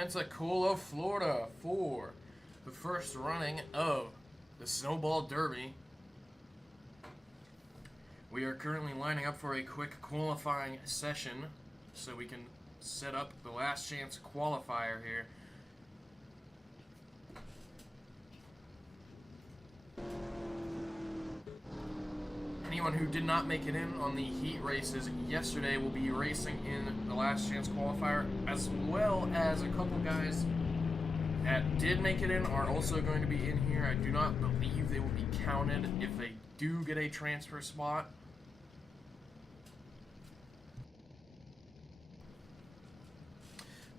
Pensacola, Florida for the first running of the Snowball Derby. We are currently lining up for a quick qualifying session so we can set up the last chance qualifier here. Anyone who did not make it in on the heat races yesterday will be racing in the last chance qualifier, as well as a couple guys that did make it in are also going to be in here. I do not believe they will be counted if they do get a transfer spot.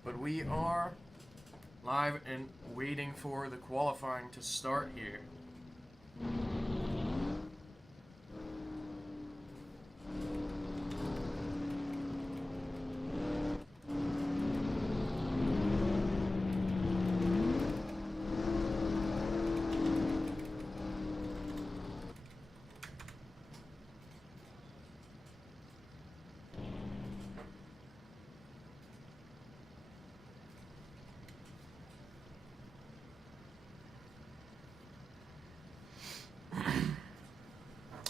But we are live and waiting for the qualifying to start here.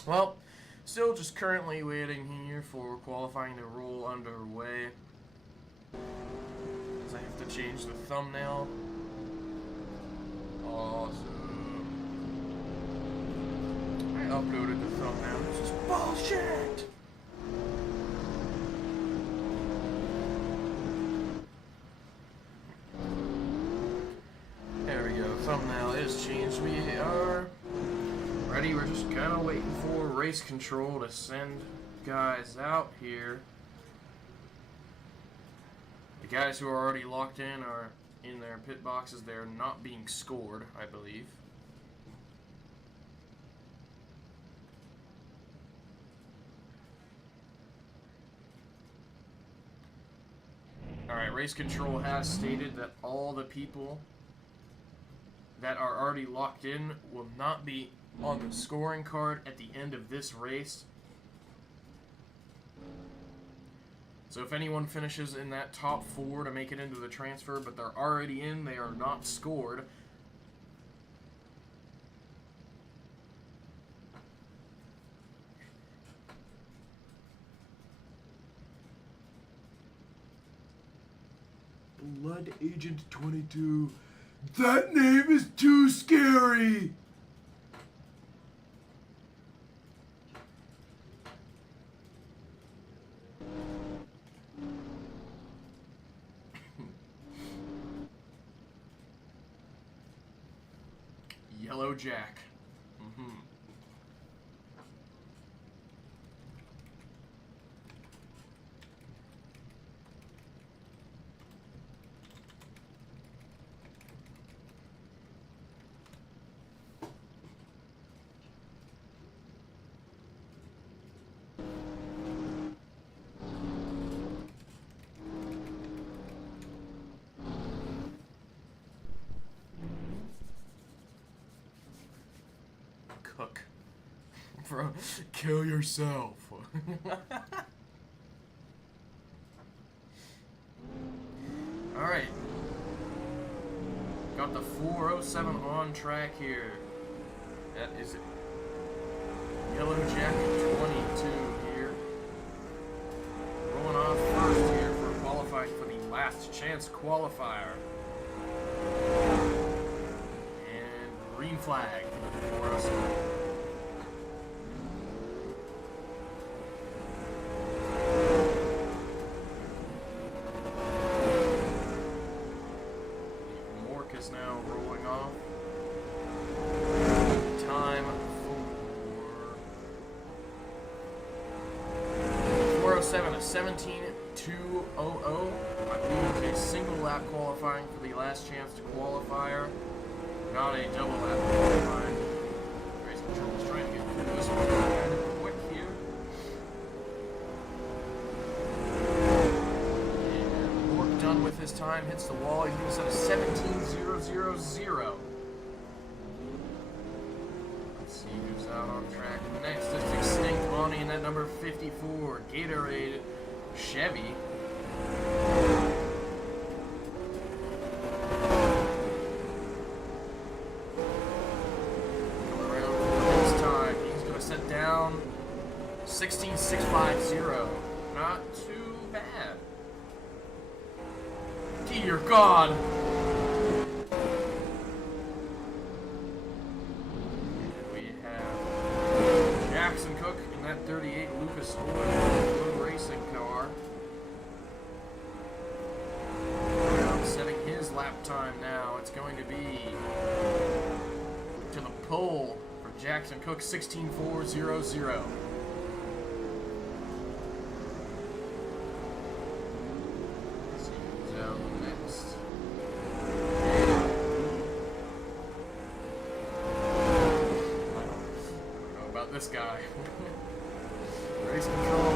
Well, still just currently waiting here for qualifying to roll underway. As I have to change the thumbnail. Awesome. I uploaded the thumbnail. This is bullshit! There we go. Thumbnail is changed. We are ready. We're just kind of waiting for race control to send guys out here. The guys who are already locked in are in their pit boxes. They're not being scored, I believe. Alright, race control has stated that all the people that are already locked in will not be on the scoring card at the end of this race. So if anyone finishes in that top 4 to make it into the transfer, but they're already in, they are not scored. Blood Agent 22. That name is too scary! Yellow Jack. Cook. Bro, kill yourself. Alright. Got the 407 on track here. That is it. Yellow Jacket 22 here. Rolling off first here for qualifying for the last chance qualifier. And green flag for us. Is now rolling off. Time for 407, a 17.200. I believe it's a single lap qualifying for the last chance to qualifier, not a double lap qualifying. Race control is trying to get through this one kind of quick here. And Mork done with his time, hits the wall. He's going to set a 17.000. Let's see who's out on track next. It's Extinct Bonnie in that number 54, Gatorade Chevy. 16,650. Not too bad. Dear God. And we have Jackson Cook in that 38 Lucas Oil racing car. Setting his lap time now. It's going to be to the pole for Jackson Cook, 16,400. This guy. Race control.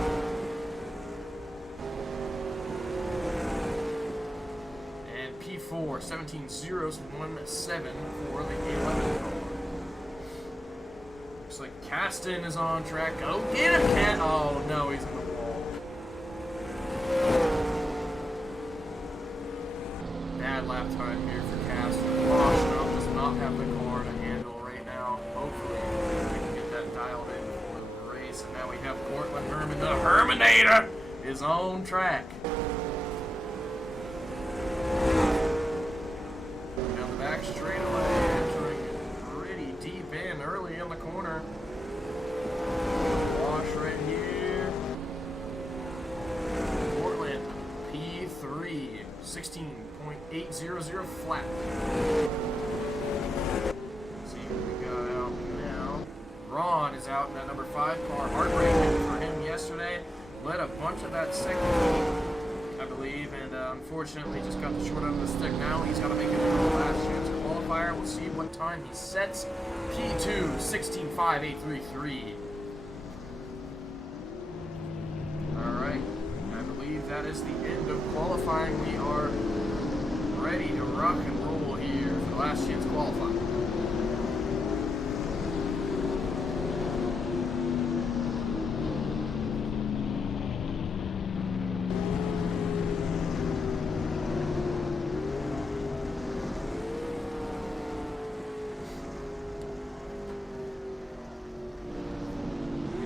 And P4, 17,017 for the 11 car. Looks like Caston is on track. Go get him, Cat. Oh no, he's in the wall. Bad lap time here for Caston. Washington does not have the car to handle right now. Hopefully dialed in for the race, and now we have Cortland Herman. The Herminator is on track. Down the back straightaway, entering pretty deep in early in the corner. Wash right here. Cortland P3, 16.800 flat. Ron is out in that number 5 car. Heartbreaking for him yesterday. Led a bunch of that second heat, I believe, and unfortunately just got the short end of the stick. Now he's got to make it into the last chance qualifier. We'll see what time he sets. P2, 16,533. Alright, I believe that is the end of qualifying. We are ready to rock and roll here for the last chance qualifier.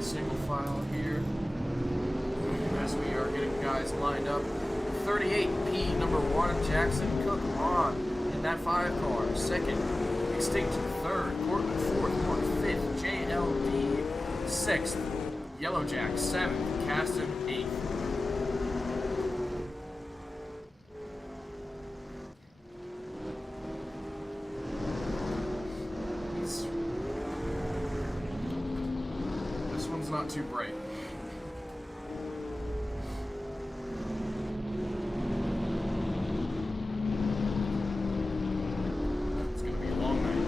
Single file here as we are getting guys lined up. 38P number 1 Jackson Cook on in that 5 car. Second, Extinct 3rd, Cortland 4th, Mark 5th, JLD 6th, Yellowjack 7th, Caston 8th. Not too bright. It's gonna be a long night.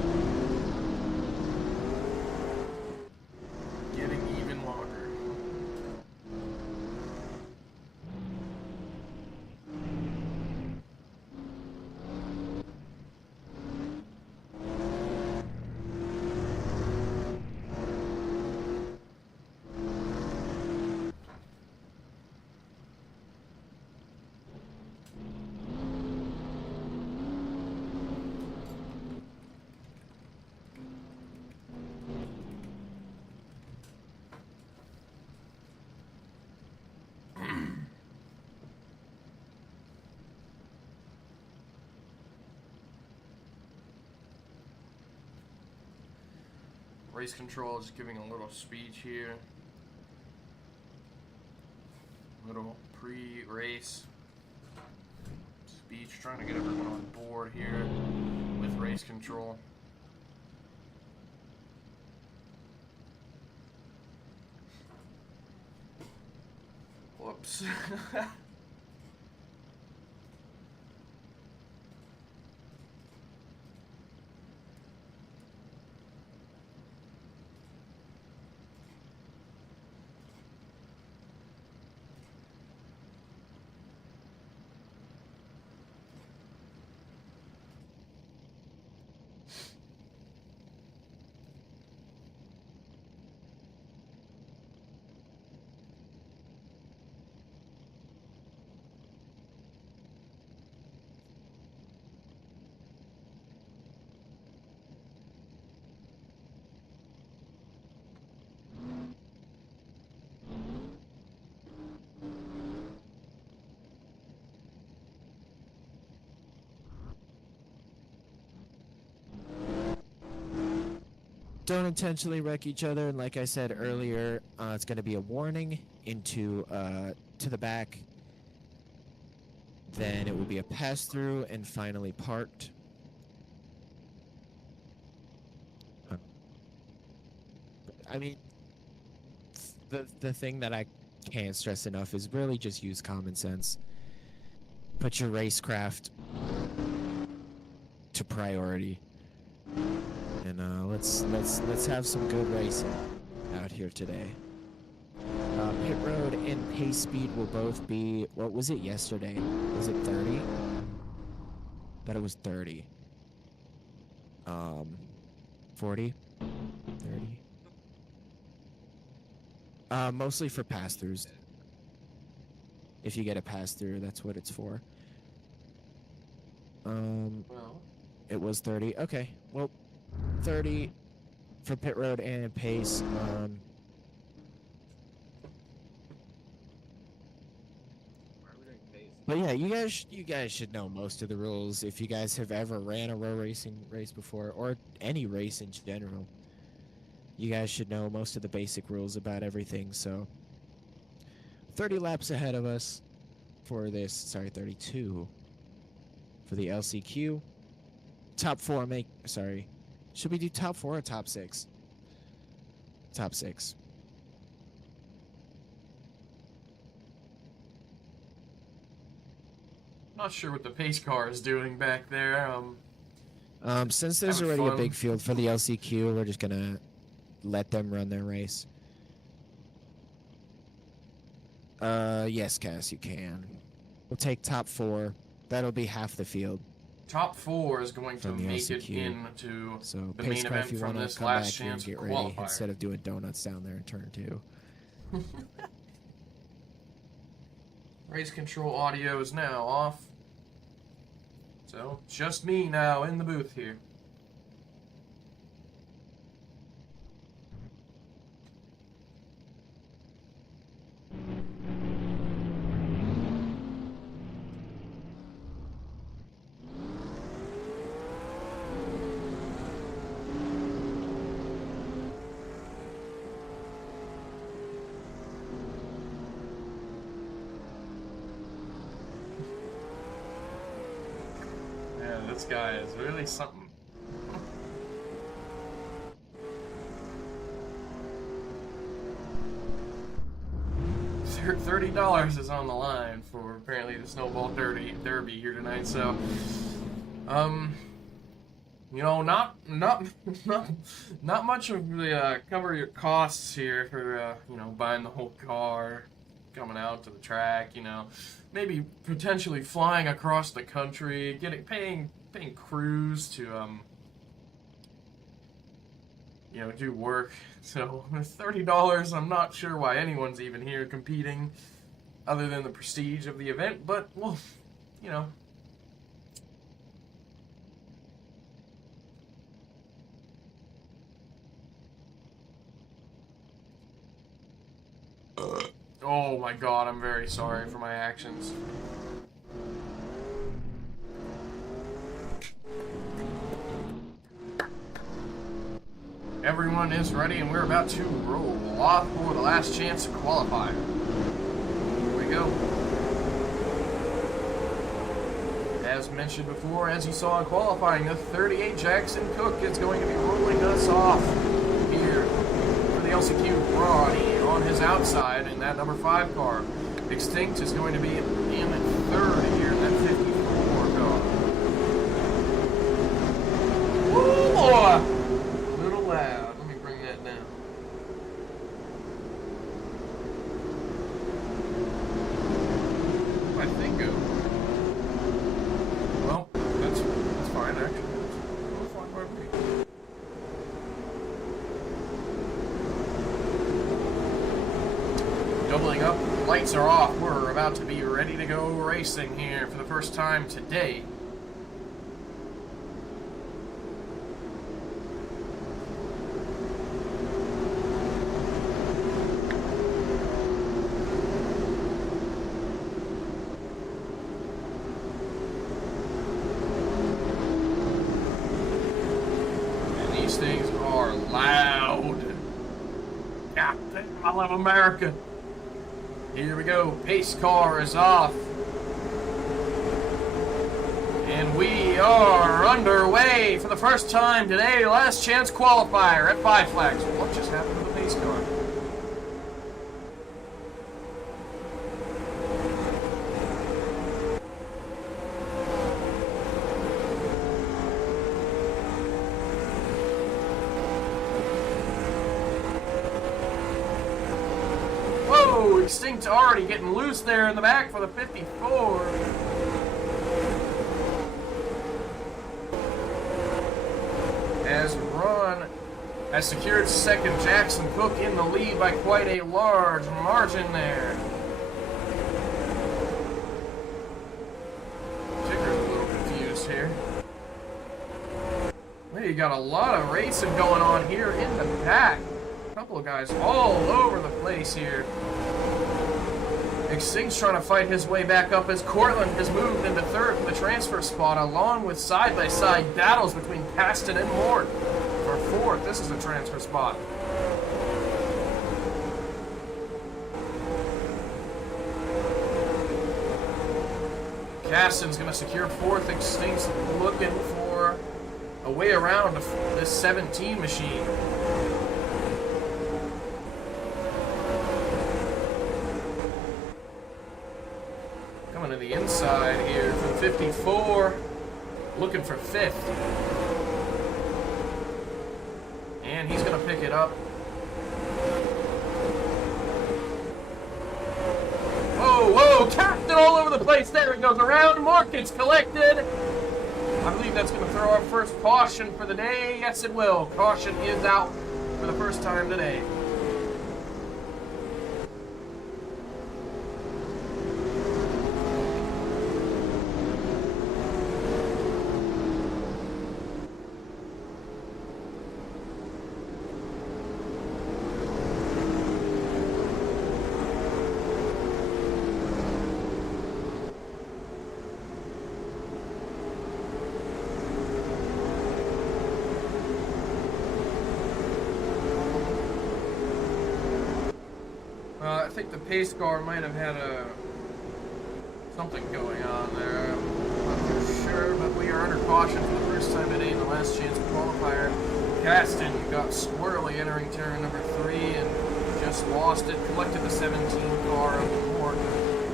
Getting even longer. Race control, just giving a little speech here. Little pre-race speech, trying to get everyone on board here with race control. Whoops. don't intentionally wreck each other. And like I said earlier, it's going to be a warning into to the back. Then it will be a pass through and finally parked. I mean, the thing that I can't stress enough is really just use common sense. Put your racecraft to priority, and let's have some good racing out here today. Pit road and pace speed will both be, what was it yesterday? Was it 30? Thought it was 30. 40? 30? Mostly for pass-throughs. If you get a pass-through, that's what it's for. Well, it was 30. Okay, well, 30 for pit road and pace. But yeah, you guys should know most of the rules if you guys have ever ran a row racing race before, or any race in general. You guys should know most of the basic rules about everything. So 30 laps ahead of us for this, sorry, 32 for the LCQ. Top 4 should we do top 4 or top 6? Top 6. not sure what the pace car is doing back there. Since there's already a big field for the LCQ, we're just gonna let them run their race. Yes, Cass, you can. We'll take top 4. That'll be half the field. Top 4 is going to make it into the main event from this last chance qualifier. Instead of doing donuts down there in turn 2. Race control audio is now off. So, just me now in the booth here. This guy is really something. $30 is on the line for apparently the Snowball Derby here tonight. So, you know, not much of the cover your costs here for you know, buying the whole car, coming out to the track. You know, maybe potentially flying across the country, paying crews to you know, do work. So with $30, I'm not sure why anyone's even here competing, other than the prestige of the event. But well, you know. Oh my God, I'm very sorry for my actions. Everyone is ready, and we're about to roll off for the last chance qualifier. Here we go. As mentioned before, as you saw in qualifying, the 38 Jackson Cook is going to be rolling us off here for the LCQ. Ronnie on his outside in that number 5 car. Extinct is going to be in 3rd here in that 54 car. Woo, boy! Loud. Let me bring that down. I think well, that's fine actually. That's fine by me. Doubling up, lights are off. We're about to be ready to go racing here for the first time today. Things are loud. I love America. Here we go. Pace car is off. And we are underway for the first time today. Last chance qualifier at Five Flags. What just happened to the pace car? Whoa, Extinct already getting loose there in the back for the 54. As Ron has secured second, Jackson Cook in the lead by quite a large margin there. Chicker's a little confused here. Well, you got a lot of racing going on here in the back. A couple of guys all over the place here. Extinct's trying to fight his way back up as Cortland has moved into third for the transfer spot, along with side-by-side battles between Paston and Mort. For fourth, this is a transfer spot. Caston's going to secure fourth. Extinct's looking for a way around this 17 machine. Coming to the inside here from 54, looking for fifth. And he's going to pick it up. Whoa, whoa, Captain all over the place. There it goes around. Markets collected. I believe that's going to throw our first caution for the day. Yes, it will. Caution is out for the first time today. I think the pace car might have had something going on there. I'm not too sure, but we are under caution for the first time today in the last chance qualifier. Gaston got squirrely entering turn number 3 and just lost it. Collected the 17 car of the Mort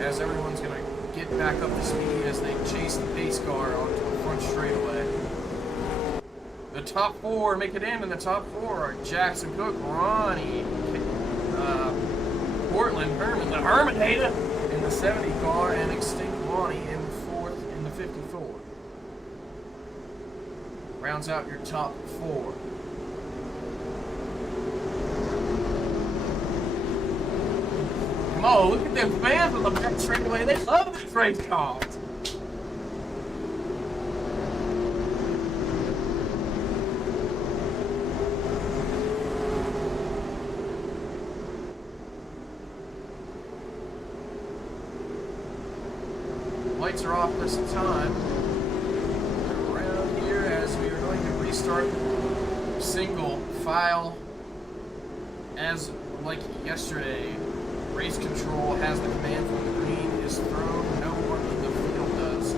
as everyone's going to get back up to speed as they chase the pace car onto the front straightaway. The top 4 make it in, and the top 4 are Jackson Cook, Ronnie, Portland Herman, the Herminator in the 70 car, and Extinct Lonnie in fourth in the 54. Rounds out your top 4. Come on, look at them fans on the back straightaway. They love these race cars. Lights are off this time. Around here as we are going to restart single file. As like yesterday, race control has the command from the green is thrown. No one in the field does.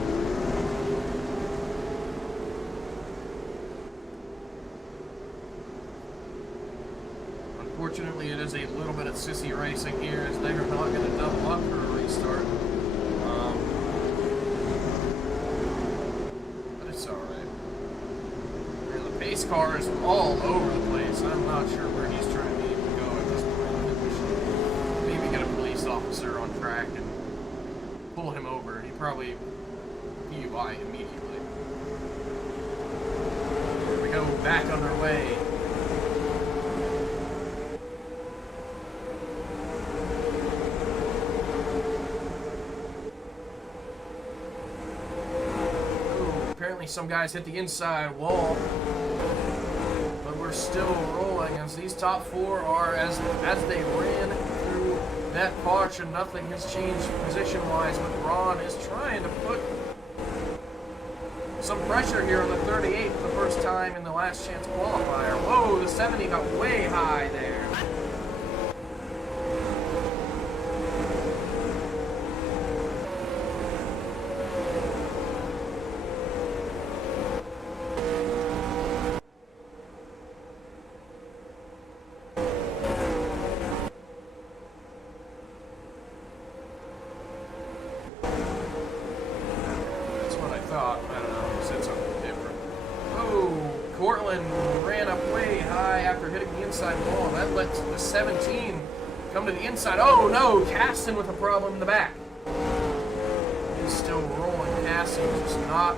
Unfortunately, it is a little bit of sissy racing here as they are not going to double up for a restart. Pace car is all over the place. I'm not sure where he's trying to even go at this point. Maybe get a police officer on track and pull him over. He probably PUI immediately. Here we go, back underway. Ooh, apparently some guys hit the inside wall. We're still rolling as these top 4 are as they ran through that caution. Nothing has changed position-wise, but Ron is trying to put some pressure here on the 38 for the first time in the last chance qualifier. Whoa, the 70 got way high there. outside wall. That lets the 17 come to the inside. Oh no, Caston with a problem in the back. He's still rolling. Caston just not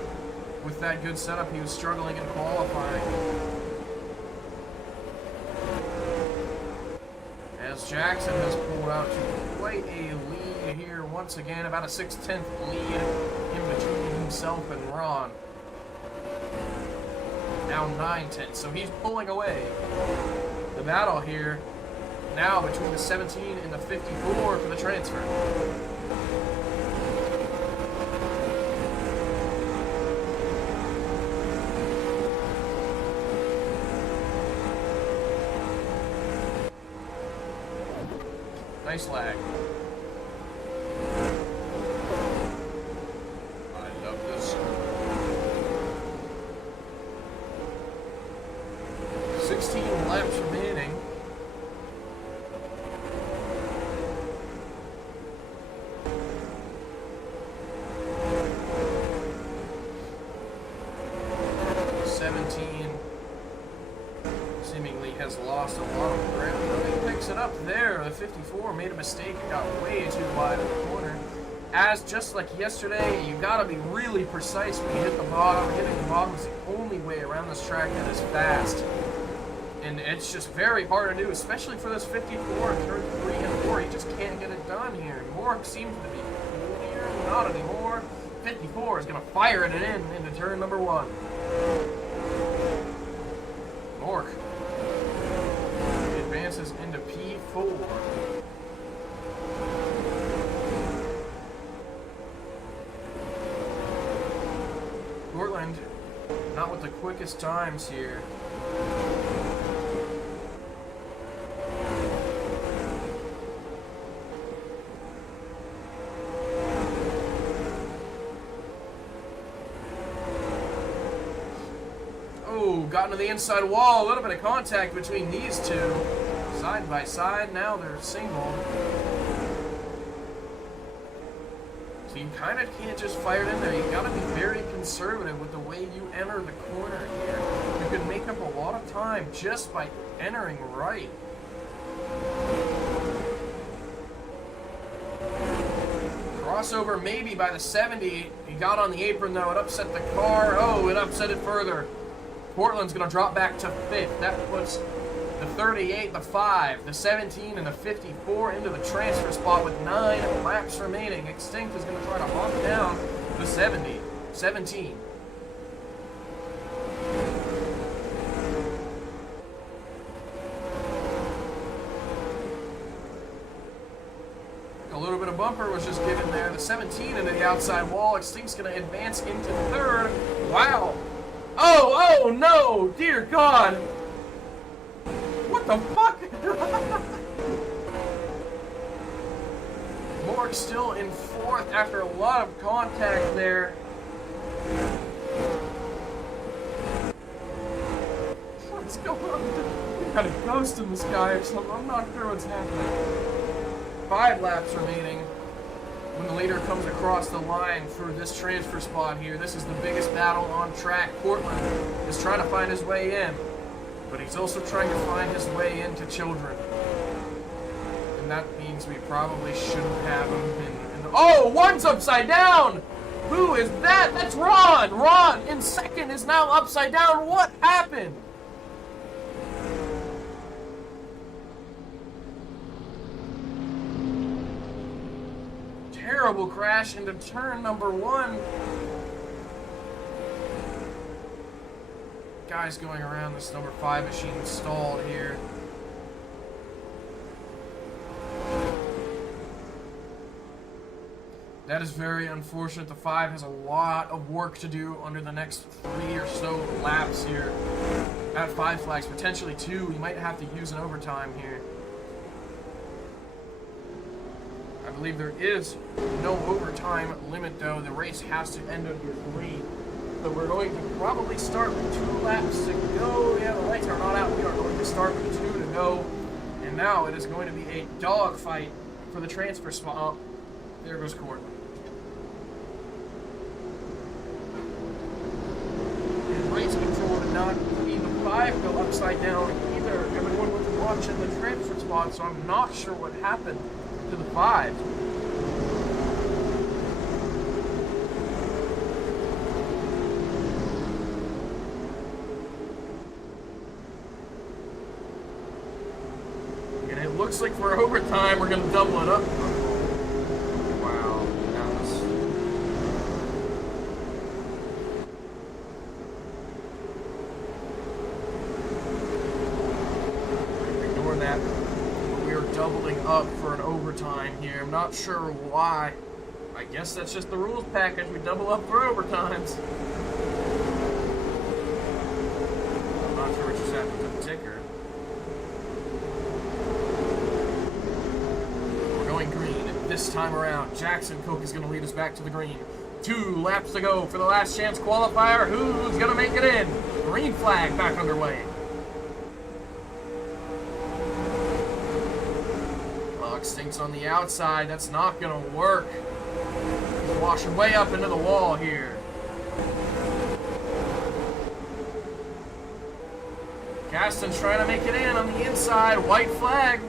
with that good setup. He was struggling in qualifying. As Jackson has pulled out to quite a lead here once again, about a 6/10 lead in between himself and Ron. Now 9/10, so he's pulling away. The battle here now between the 17 and the 54 for the transfer. Nice lag. I love this. 16 laps remaining. Seemingly has lost a lot of ground. He picks it up there. The 54 made a mistake and got way too wide of the corner. As just like yesterday, you gotta be really precise when you hit the bottom. Hitting the bottom is the only way around this track that is fast. And it's just very hard to do, especially for this 54 in turn 3 and 4. You just can't get it done here. Mork seems to be cool here. Not anymore. 54 is gonna fire it in into turn number 1. Mork advances into P4. Portland, not with the quickest times here. Got into the inside wall, a little bit of contact between these two. Side by side, now they're single. So you kind of can't just fire it in there. You gotta be very conservative with the way you enter the corner here. You can make up a lot of time just by entering right. Crossover maybe by the 70. He got on the apron though, it upset the car. Oh, it upset it further. Portland's going to drop back to 5th. That puts the 38, the 5, the 17, and the 54 into the transfer spot with 9 laps remaining. Extinct is going to try to hop down the 17. A little bit of bumper was just given there. The 17 into the outside wall. Extinct's going to advance into 3rd. Wow. Oh no! Dear God! What the fuck? Mork still in 4th after a lot of contact there. What's going on? We got a ghost in the sky or something. I'm not sure what's happening. 5 laps remaining. When the leader comes across the line for this transfer spot here, this is the biggest battle on track. Portland is trying to find his way in, but he's also trying to find his way into Children. And that means we probably shouldn't have him in the... Oh, one's upside down! Who is that? That's Ron! Ron in 2nd is now upside down. What happened? Terrible crash into turn number 1. Guys going around this number 5 machine stalled here. That is very unfortunate. The 5 has a lot of work to do under the next 3 or so laps here. At 5 flags, potentially 2. We might have to use an overtime here. I believe there is no overtime limit though. The race has to end under 3. So we're going to probably start with 2 laps to go. Yeah, the lights are not out. We are going to start with 2 to go. And now it is going to be a dogfight for the transfer spot. Oh, there goes Courtney. And race control did not see the 5 go upside down either. Everyone with watching the transfer spot, so I'm not sure what happened to the 5. And it looks like for overtime, we're going to double it up. Wow. That was... Ignore that. But we are doubling up for an overtime here. I'm not sure why. I guess that's just the rules package. We double up for overtimes. I'm not sure what just happened to the ticker. We're going green this time around. Jackson Cook is going to lead us back to the green. 2 laps to go for the last chance qualifier. Who's going to make it in? Green flag back underway. Clock stinks on the outside. That's not going to work. He's washing way up into the wall here. Gaston's trying to make it in on the inside. White flag.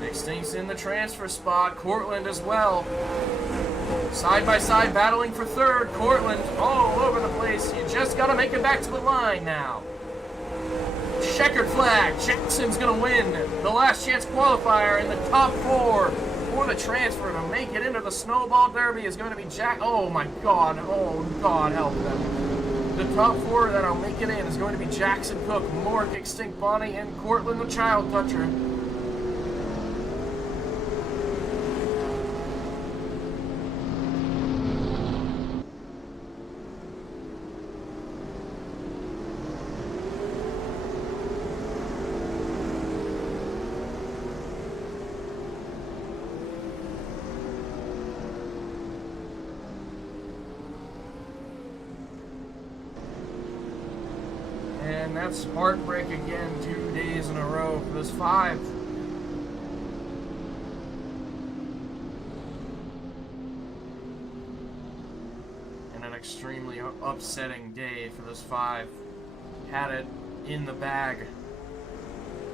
Nick Stink's in the transfer spot. Cortland as well. Side by side battling for third. Cortland all over the place. You just got to make it back to the line now. Checkered flag. Jackson's going to win the last chance qualifier in the top 4 for the transfer to make it into the Snowball Derby is going to be Oh my God. Oh God, help them. The top 4 that'll make it in is going to be Jackson Cook, Mork, Extinct Bonnie, and Cortland the Child Toucher. And that's heartbreak again, 2 days in a row for this 5. And an extremely upsetting day for this 5. Had it in the bag.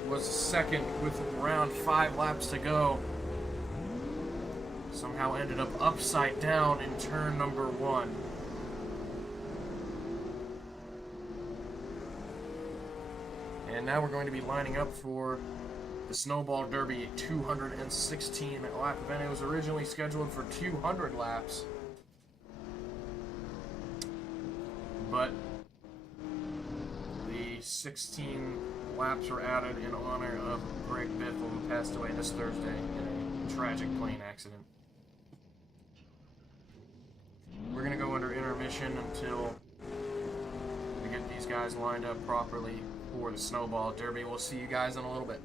Was second with around 5 laps to go. Somehow ended up upside down in turn number 1. And now we're going to be lining up for the Snowball Derby 216 lap event. It was originally scheduled for 200 laps. But the 16 laps were added in honor of Greg Biffle, who passed away this Thursday in a tragic plane accident. We're going to go under intermission until we get these guys lined up properly for the Snowball Derby. We'll see you guys in a little bit.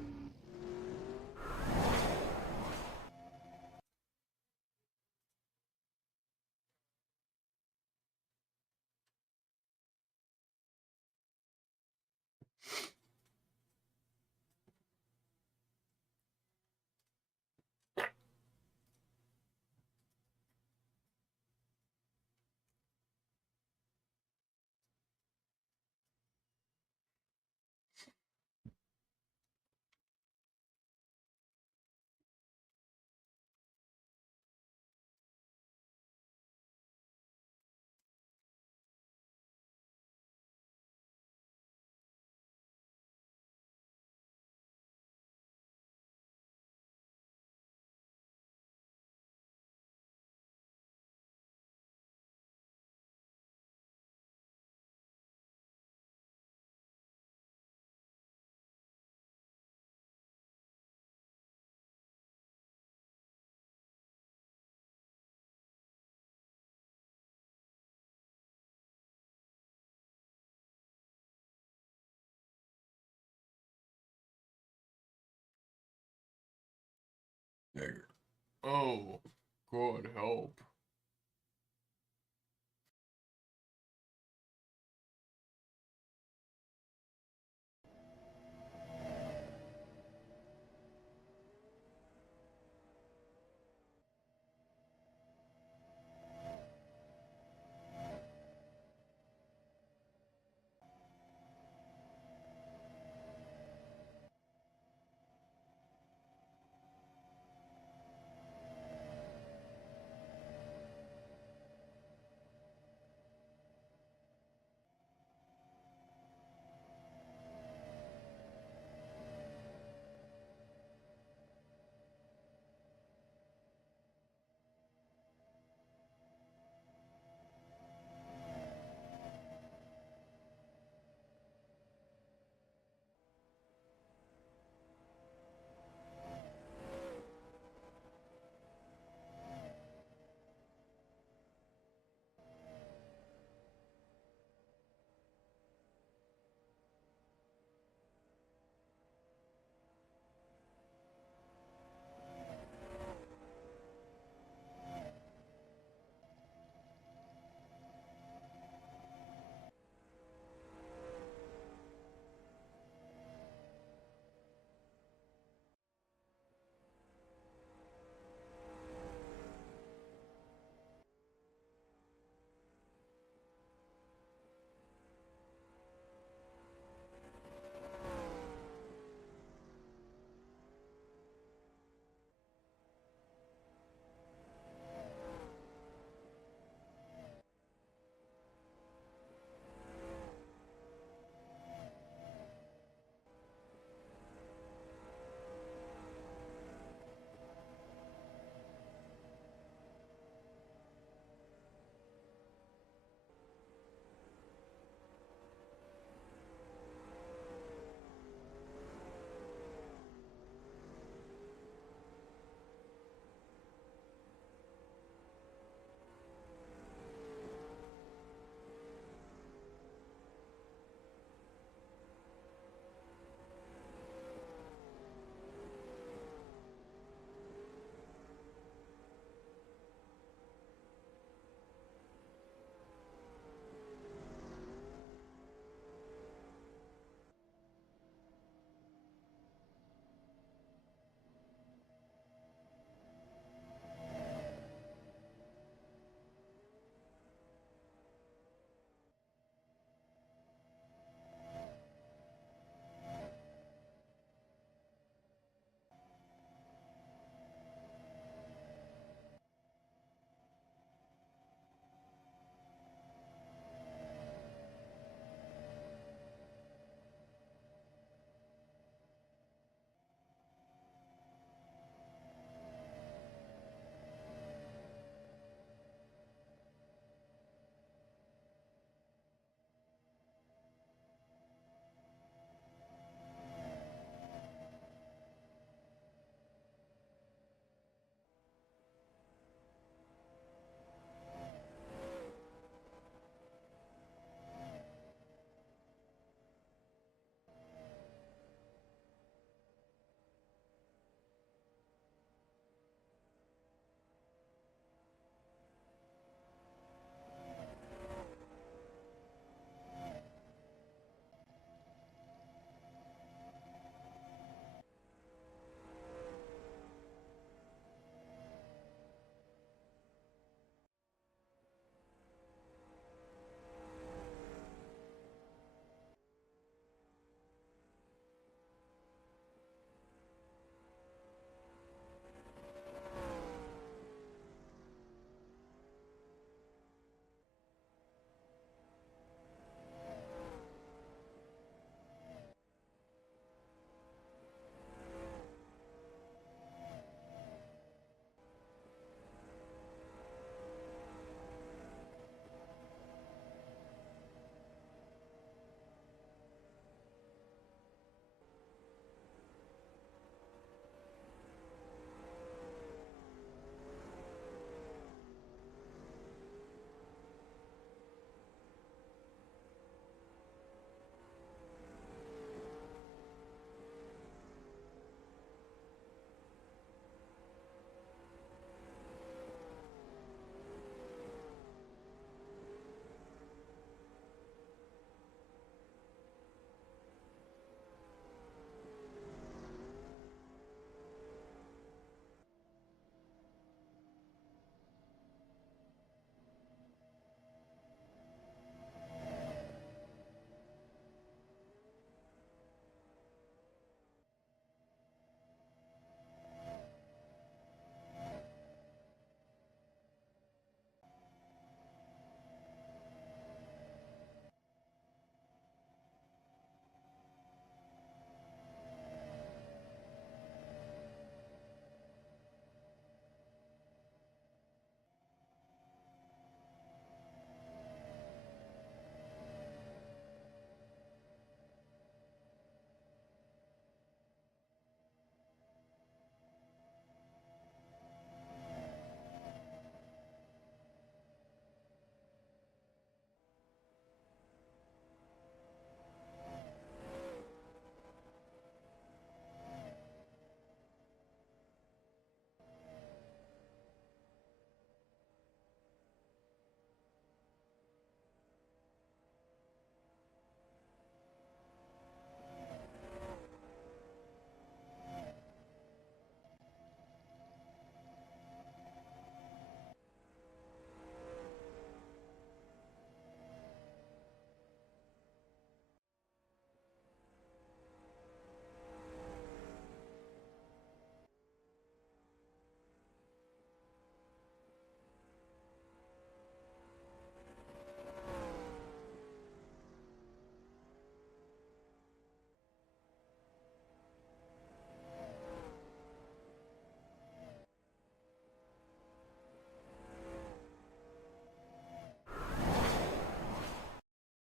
Oh, good help.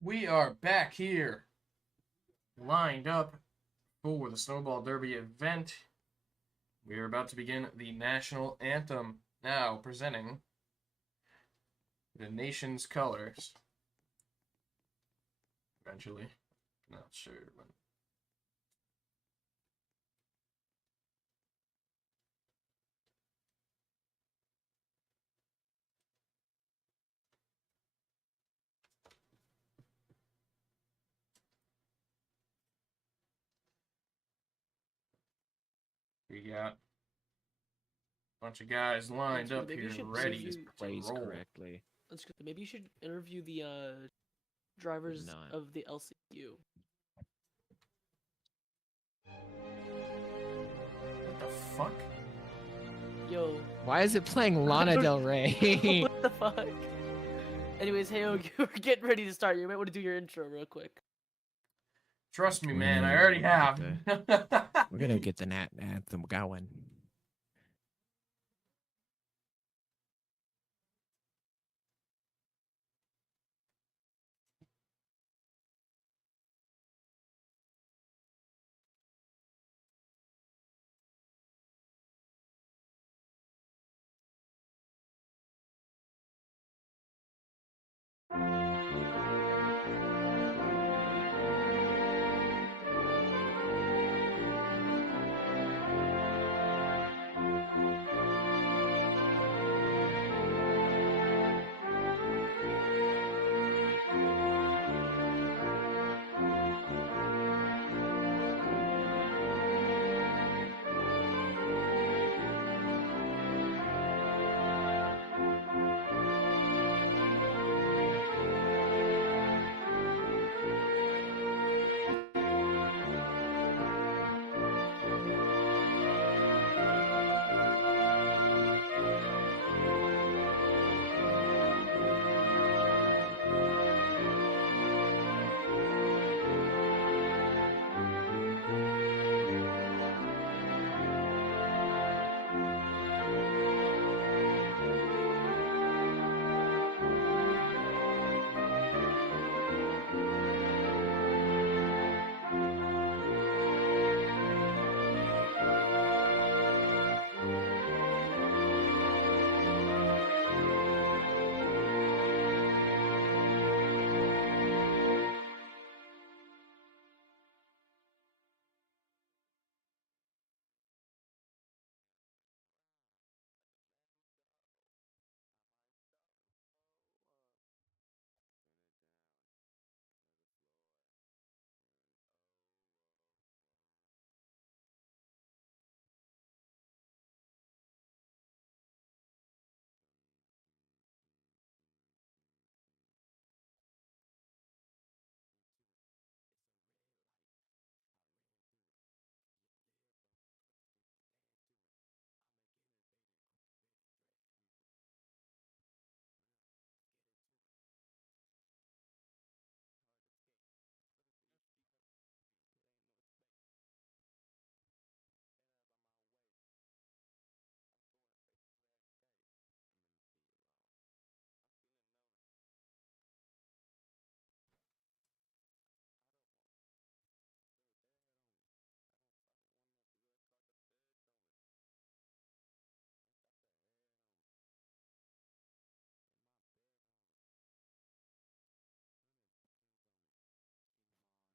We are back here, lined up for the Snowball Derby event. We are about to begin the national anthem. Now presenting the nation's colors. Eventually. Not sure when. We got a bunch of guys lined up Maybe you here, should ready interview- to Plays roll. correctly. That's good. Maybe you should interview the drivers Not. of the LCU. What the fuck? Yo, Why is it playing Lana Del Rey? what the fuck? Anyways, hey, we're getting ready to start. You might want to do your intro real quick. Trust me, We're man, I gonna already get have. We're gonna get the anthem going.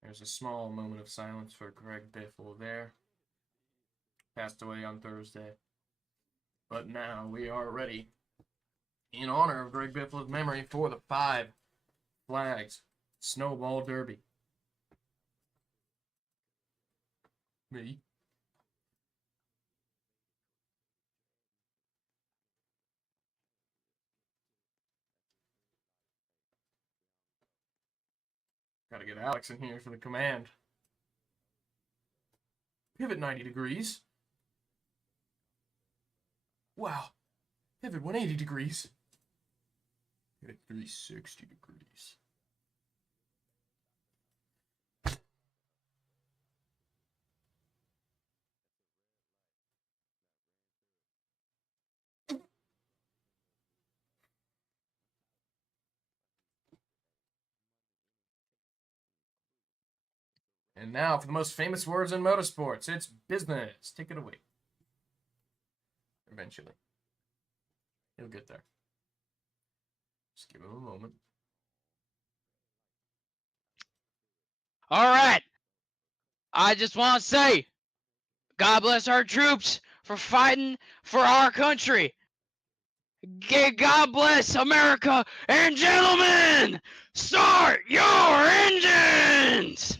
There's a small moment of silence for Greg Biffle there. Passed away on Thursday. But now we are ready, in honor of Greg Biffle's memory, for the 5 Flags Snowball Derby. Me. Gotta get Alex in here for the command. Pivot 90 degrees. Wow. Pivot 180 degrees. Pivot 360 degrees. And now for the most famous words in motorsports, it's business. Take it away. Eventually. He'll get there. Just give him a moment. All right. I just want to say, God bless our troops for fighting for our country. God bless America. And gentlemen, start your engines!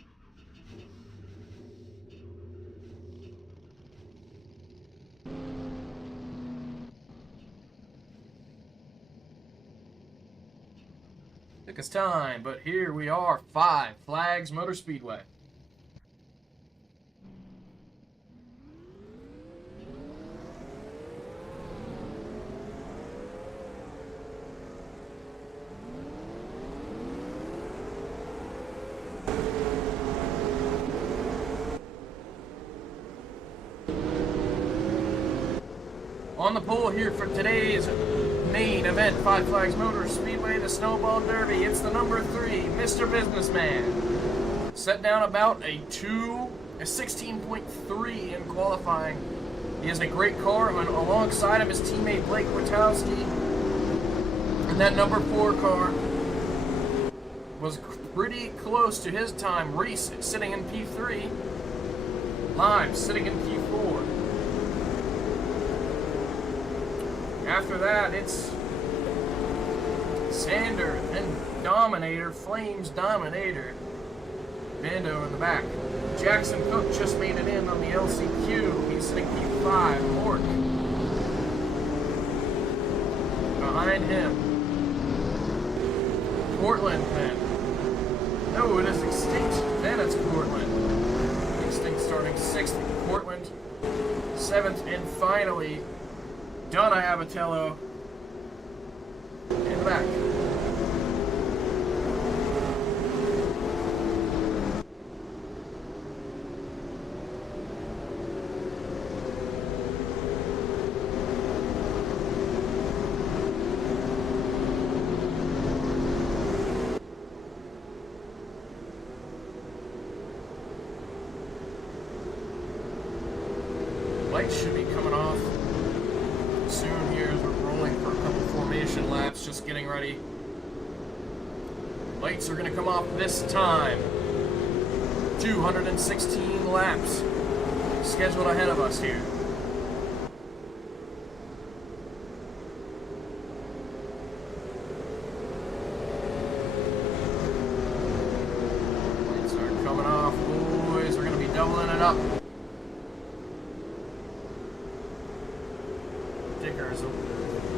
Took us time, but here we are, Five Flags Motor Speedway. On the pole here for today's main event, Five Flags Motor Speedway, the Snowball Derby. It's the number 3, Mr. Businessman. Set down about a 16.3 in qualifying. He has a great car, and alongside him his teammate Blake Witowski. And that number 4 car was pretty close to his time. Reese sitting in P3. Lime sitting in P4. After that, it's Sander, then Dominator, Flames Dominator. Bando in the back. Jackson Cook just made it in on the LCQ. He's sitting P5. Mork behind him. Portland then. No, it is Extinct. Then it's Portland. Extinct starting 6th. Portland 7th. And finally, Donna Abatello in the back. Lights should be coming off soon here as we're rolling for a couple formation laps, just getting ready. Lights are going to come off this time. 216 laps scheduled ahead of us here. Lights are coming off, boys. We're going to be doubling it up.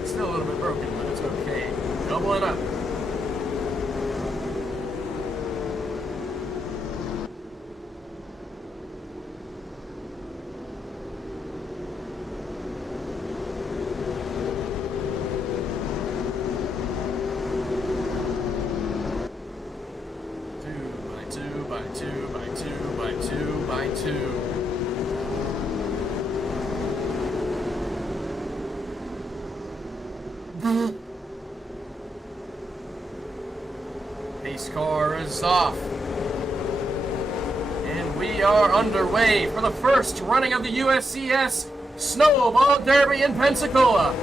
It's still a little bit broken, but it's okay. Double it up. Two by two by two by two by two by two. Pace car is off. And we are underway for the first running of the USCS Snowball Derby in Pensacola.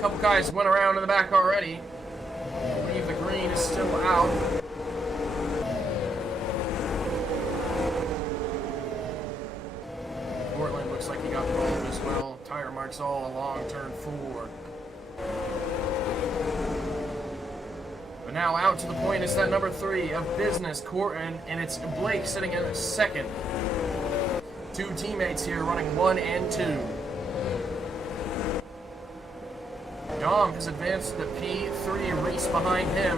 Couple guys went around in the back already. I believe the green is still out. Portland looks like he got rolled as well. Tire marks all along turn 4. But now out to the point is that number 3 of Business, Corton, and it's Blake sitting in 2nd. 2 teammates here running 1 and 2. Dom has advanced to P3, Reese behind him.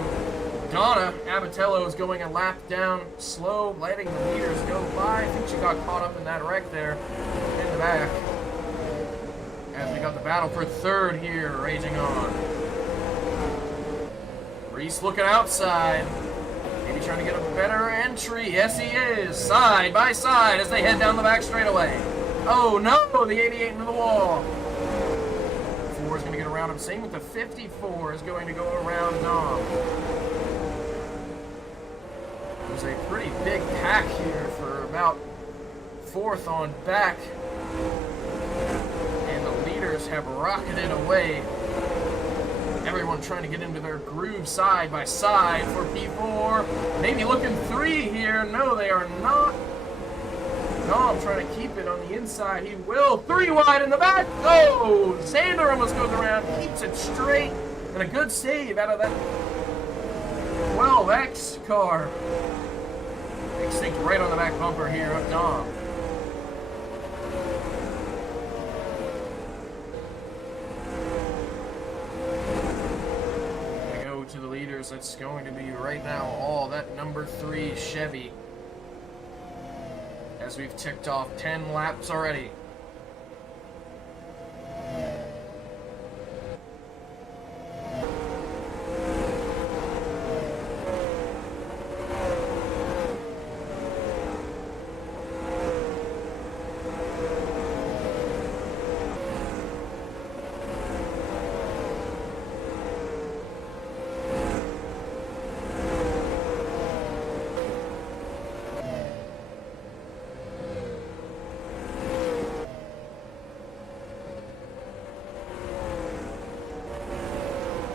Donna Abatello is going a lap down, slow, letting the meters go by. I think she got caught up in that wreck there in the back. As we got the battle for 3rd here raging on. Reese looking outside. Maybe trying to get a better entry. Yes, he is. Side by side as they head down the back straightaway. Oh, no, the 88 into the wall. 4 is going to get around him. Same with the 54 is going to go around Dom. There's a pretty big pack here for about 4th on back. And the leaders have rocketed away. Everyone trying to get into their groove side by side for P4. Maybe looking 3 here. No, they are not. Dom trying to keep it on the inside. He will. 3 wide in the back. Oh, Sander almost goes around. Keeps it straight. And a good save out of that 12X car. Big sink right on the back bumper here of Dom. To the leaders, that's going to be right now all that number 3 Chevy, as we've ticked off 10 laps already.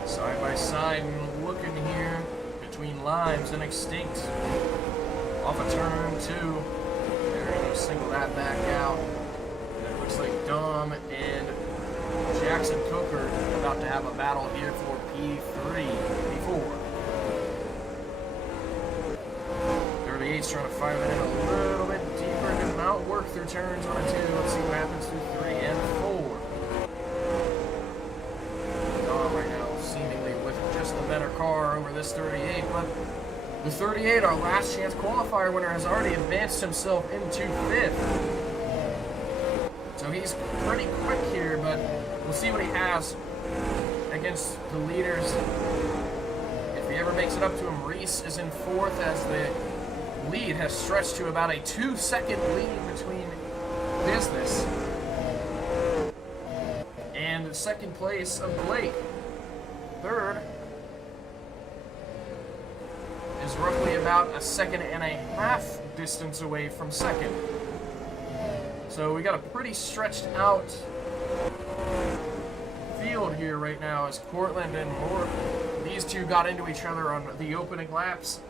Side by side, looking here between Limes and Extinct. Off a turn 2. They're going to single that back out. And it looks like Dom and Jackson Cook are about to have a battle here for P3, P4. 38's trying to fire that in a little bit deeper. Did not work through turns 1 and 2. Let's see what happens through 3 and 4. Dom right now seemingly with just the better car over this 38, but the 38, our last chance qualifier winner, has already advanced himself into 5th. So he's pretty quick here, but we'll see what he has against the leaders. If he ever makes it up to him, Reese is in 4th as the lead has stretched to about a 2-second lead between Business and 2nd place of Blake. 3rd is roughly about a 1.5 distance away from 2nd. So we got a pretty stretched out field here right now as Cortland and Moore, these two got into each other on the opening laps,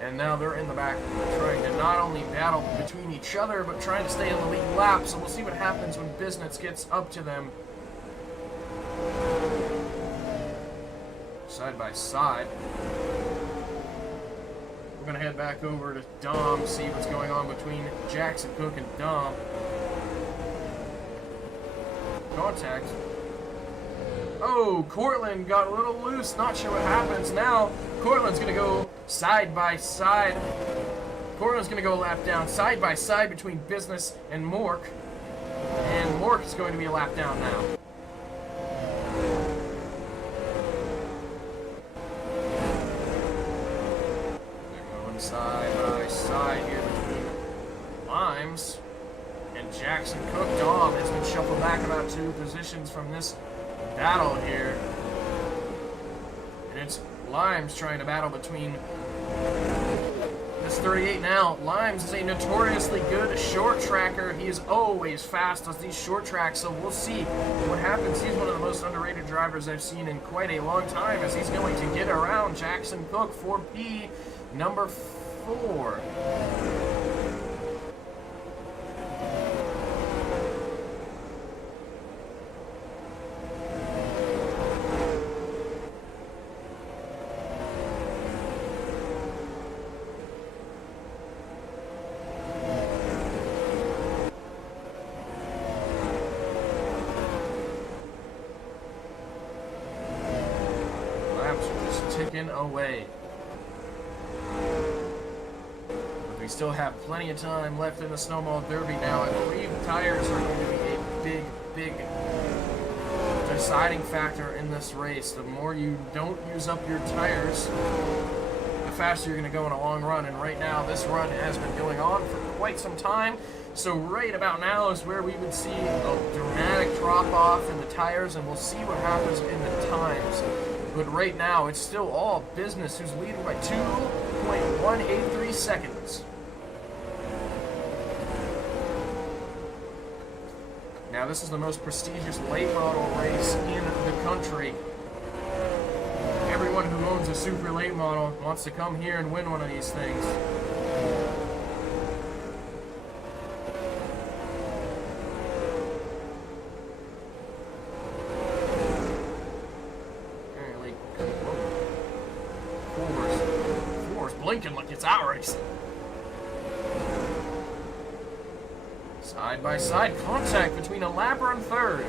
and now they're in the back trying to not only battle between each other but trying to stay in the lead lap. So we'll see what happens when Business gets up to them. Side by side. We're going to head back over to Dom, see what's going on between Jackson Cook and Dom. Contact. Oh, Cortland got a little loose. Not sure what happens now. Cortland's going to go side by side. Cortland's going to go a lap down side by side between Business and Mork. And Mork is going to be a lap down now. Side by side here between Limes and Jackson Cook. Dom has been shuffled back about 2 positions from this battle here. And it's Limes trying to battle between this 38 now. Limes is a notoriously good short tracker. He is always fast on these short tracks, so we'll see what happens. He's one of the most underrated drivers I've seen in quite a long time, as he's going to get around Jackson Cook for P number 4. Laps are just ticking away. We still have plenty of time left in the Snowball Derby now. I believe tires are going to be a big, big deciding factor in this race. The more you don't use up your tires, the the faster you're going to go in a long run. And right now, this run has been going on for quite some time. So right about now is where we would see a dramatic drop-off in the tires, and we'll see what happens in the times. But right now, it's still all business, who's leading by 2.183 seconds. Now, this is the most prestigious late model race in the country. Everyone who owns a super late model wants to come here and win one of these things. Four's blinking like it's out racing. Side-by-side contact between a lapper and third.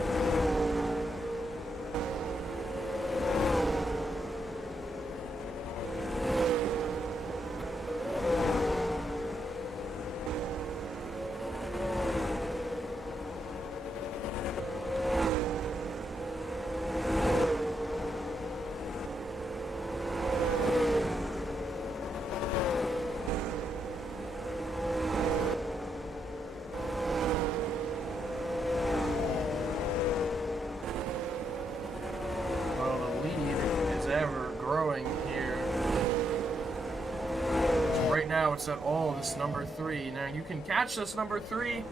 It's at all this number 3. Now you can catch this number 3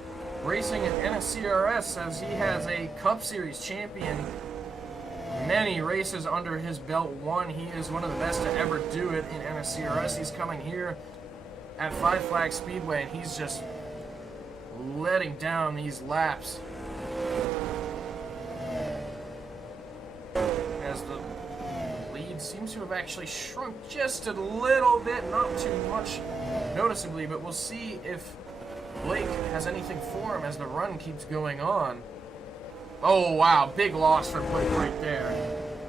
racing at NSCRS, as he has a Cup Series champion, many races under his belt. He is one of the best to ever do it in NSCRS. He's coming here at Five Flags Speedway, and he's just letting down these laps as the lead seems to have actually shrunk just a little bit, not too much noticeably, but we'll see if Blake has anything for him as the run keeps going on. Oh wow, big loss for Blake right there.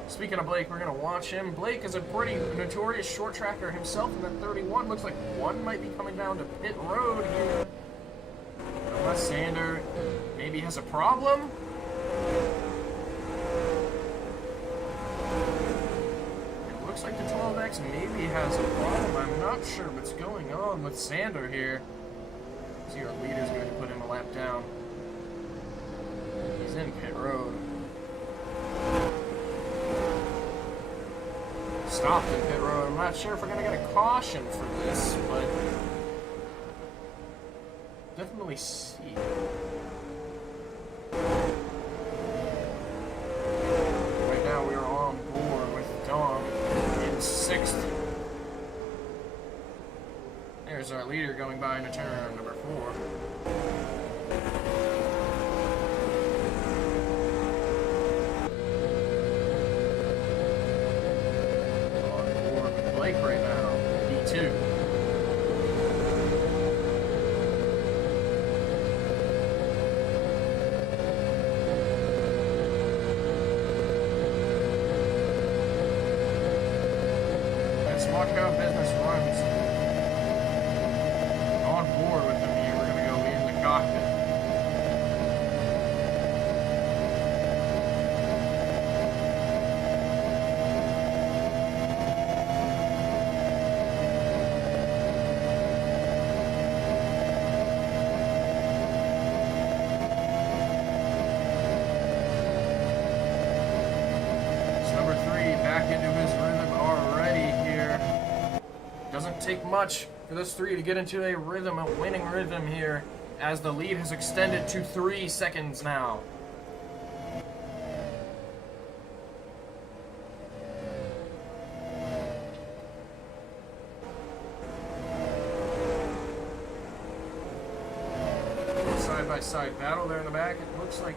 Speaking of Blake, we're going to watch him. Blake is a pretty notorious short tracker himself in that 31. Looks like one might be coming down to pit road here. Unless Sander maybe has a problem. Looks like the 12X maybe has a problem. I'm not sure what's going on with Sander here. See, our leader's going to put him a lap down. He's in pit road. Stopped in pit road. I'm not sure if we're going to get a caution for this, but definitely see. Right now we are on board with Dom. 6th. There's our leader going by into turn number 4. On board with Blake right now, P2. Watch how business runs. On board with them here. We're going to go in the cockpit. It's number 3 back into his rhythm already here. Doesn't take much for this 3 to get into a rhythm, a winning rhythm here, as the lead has extended to 3 seconds now. Side-by-side battle there in the back. It looks like,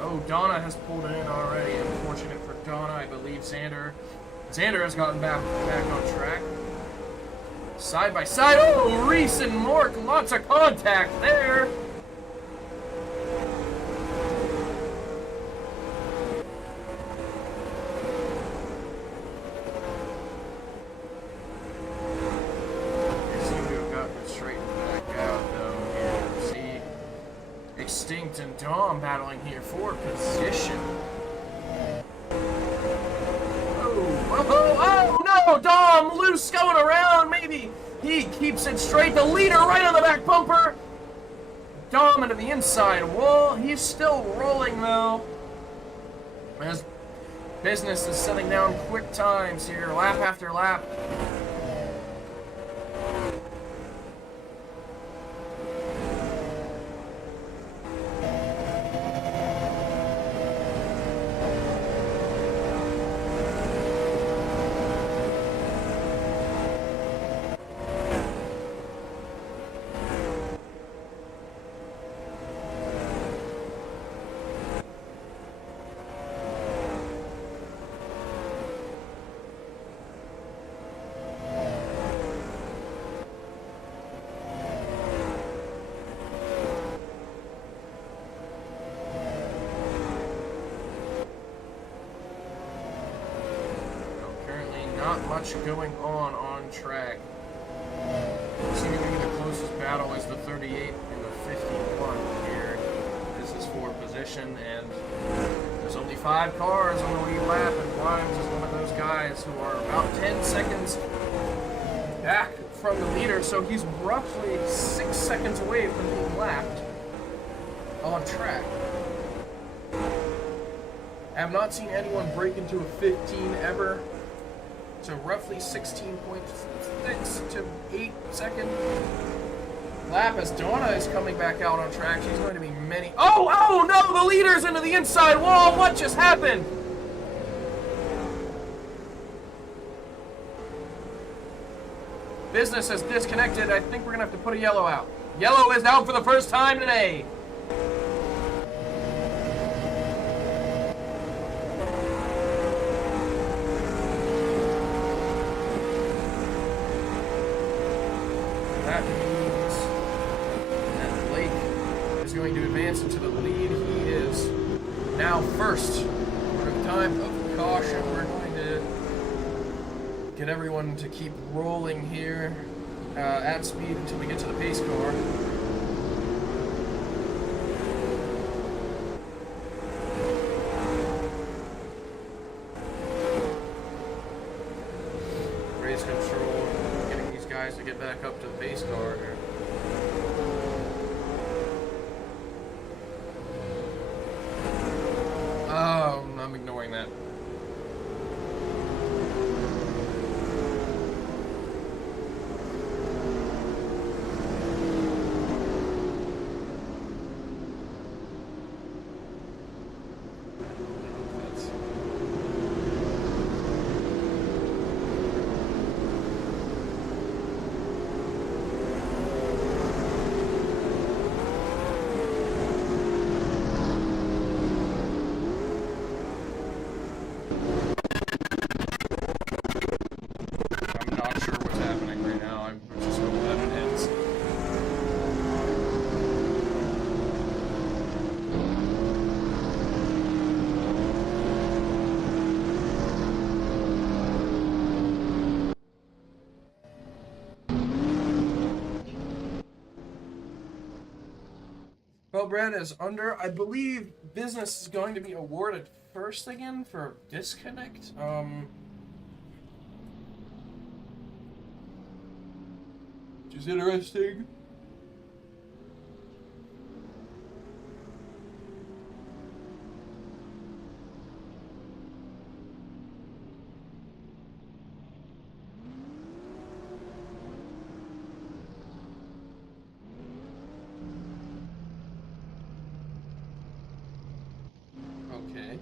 oh, Donna has pulled it in already. Unfortunate for Donna, I believe Sander has gotten back on track. Side by side. Oh, Reese and Mork, lots of contact there. They seem to have gotten it straightened back out, though. Here, see, Extinct and Dom battling here for position. Oh, oh, oh, no! Oh, Dom loose going around. Maybe he keeps it straight. The leader right on the back bumper. Dom into the inside wall. He's still rolling though. As Business is setting down quick times here, lap after lap. Not much going on track. Seeming to be the closest battle is the 38 and the 51 here. This is for position, and there's only 5 cars on the lead lap, and Grimes is one of those guys who are about 10 seconds back from the leader, so he's roughly 6 seconds away from being lapped on track. I have not seen anyone break into a 15 ever. So roughly 16.6 to 8 second lap as Donna is coming back out on track. She's going to be many. Oh no! The leader's into the inside wall. What just happened? Business has disconnected. I think we're gonna have to put a yellow out. Yellow is out for the first time today. Going to advance into the lead. He is now first. For the time of caution, we're going to get everyone to keep rolling here at speed until we get to the pace car. Race control, getting these guys to get back up to the pace car here. I'm ignoring that. Well, Brad is under. I believe Business is going to be awarded first again for disconnect. Which is interesting. Okay.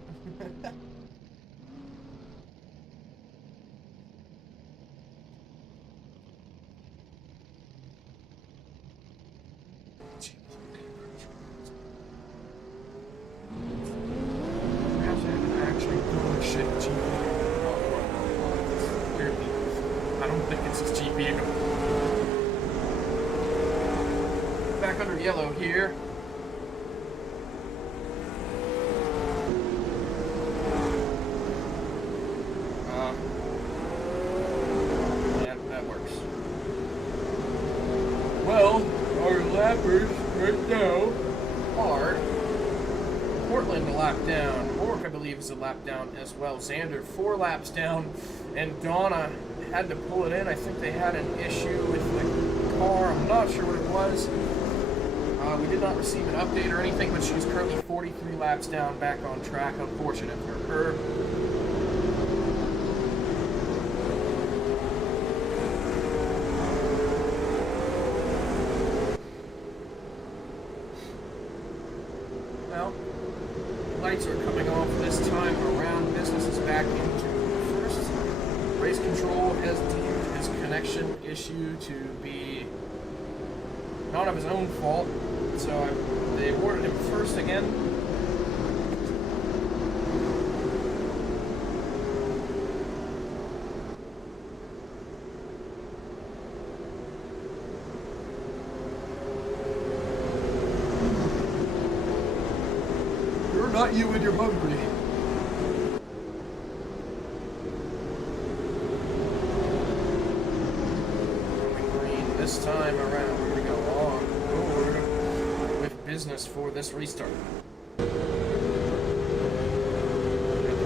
I don't think it's his GP. Back under yellow here. Yeah, that works. Well, our lappers right now are Portland a lap down. Ork, I believe, is a lap down as well. Xander 4 laps down, and Donna had to pull it in. I think they had an issue with the car. I'm not sure what it was. We did not receive an update or anything, but she's currently 43 laps down, back on track. Unfortunate for her. Well, lights are coming off this time around. Business is back into first. Race control has deemed his connection issue to be not of his own fault, so they awarded him first again. You're not you when you're hungry. Green this time around. We're gonna go on forward with business for this restart. Got the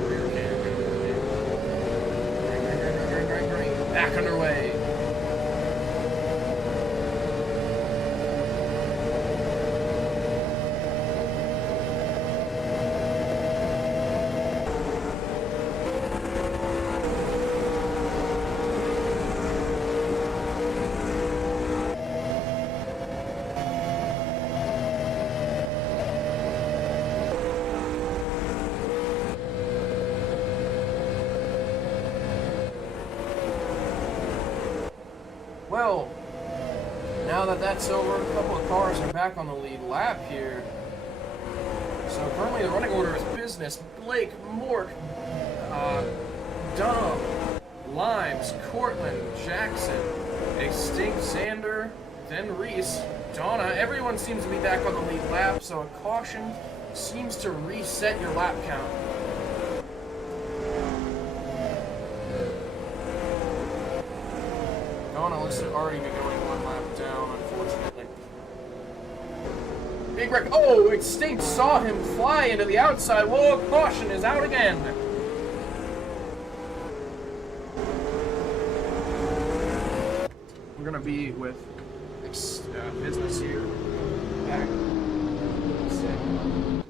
rear cam. Green. Back underway. Well, now that that's over, a couple of cars are back on the lead lap here. So currently the running order is business. Blake, Mork, Dom, Limes, Cortland, Jackson, Extinct, Xander, then Reese, Donna. Everyone seems to be back on the lead lap, so a caution seems to reset your lap count. Donna looks to already be going one lap down, unfortunately. Big wreck. Oh, Extinct saw him fly into the outside. Whoa, caution is out again. We're going to be with business here. Back. Second.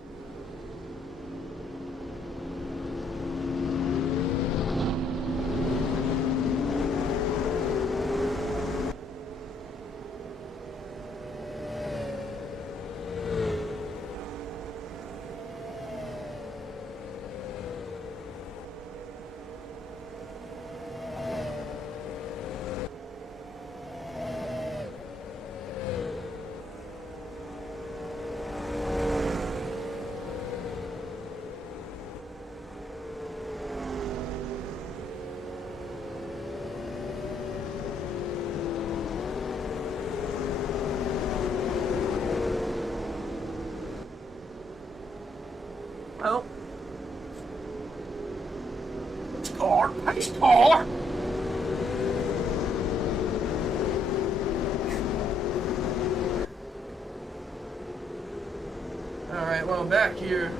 Well, score, pace car. Alright, well, back here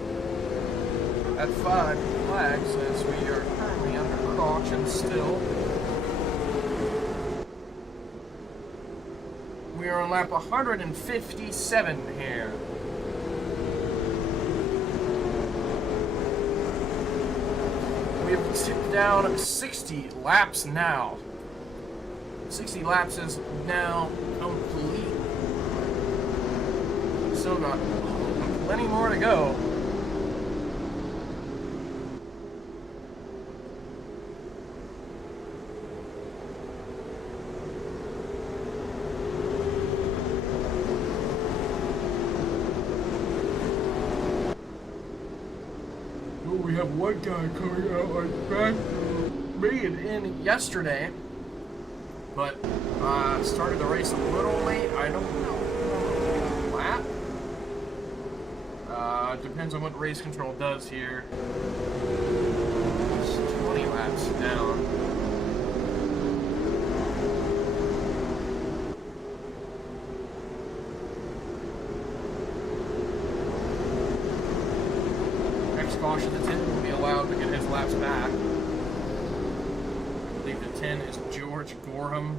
at 5 flags as we are currently under caution still. We are on lap 157 here. We have tipped down 60 laps now. 60 laps is now complete. Still got plenty more to go. We have one guy coming out like that. Made it in yesterday, but started the race a little late. I don't know. Lap? Depends on what race control does here. It's 20 laps down. Next caution attendant will be allowed to get his laps back. I believe it's 10 is George Gorham.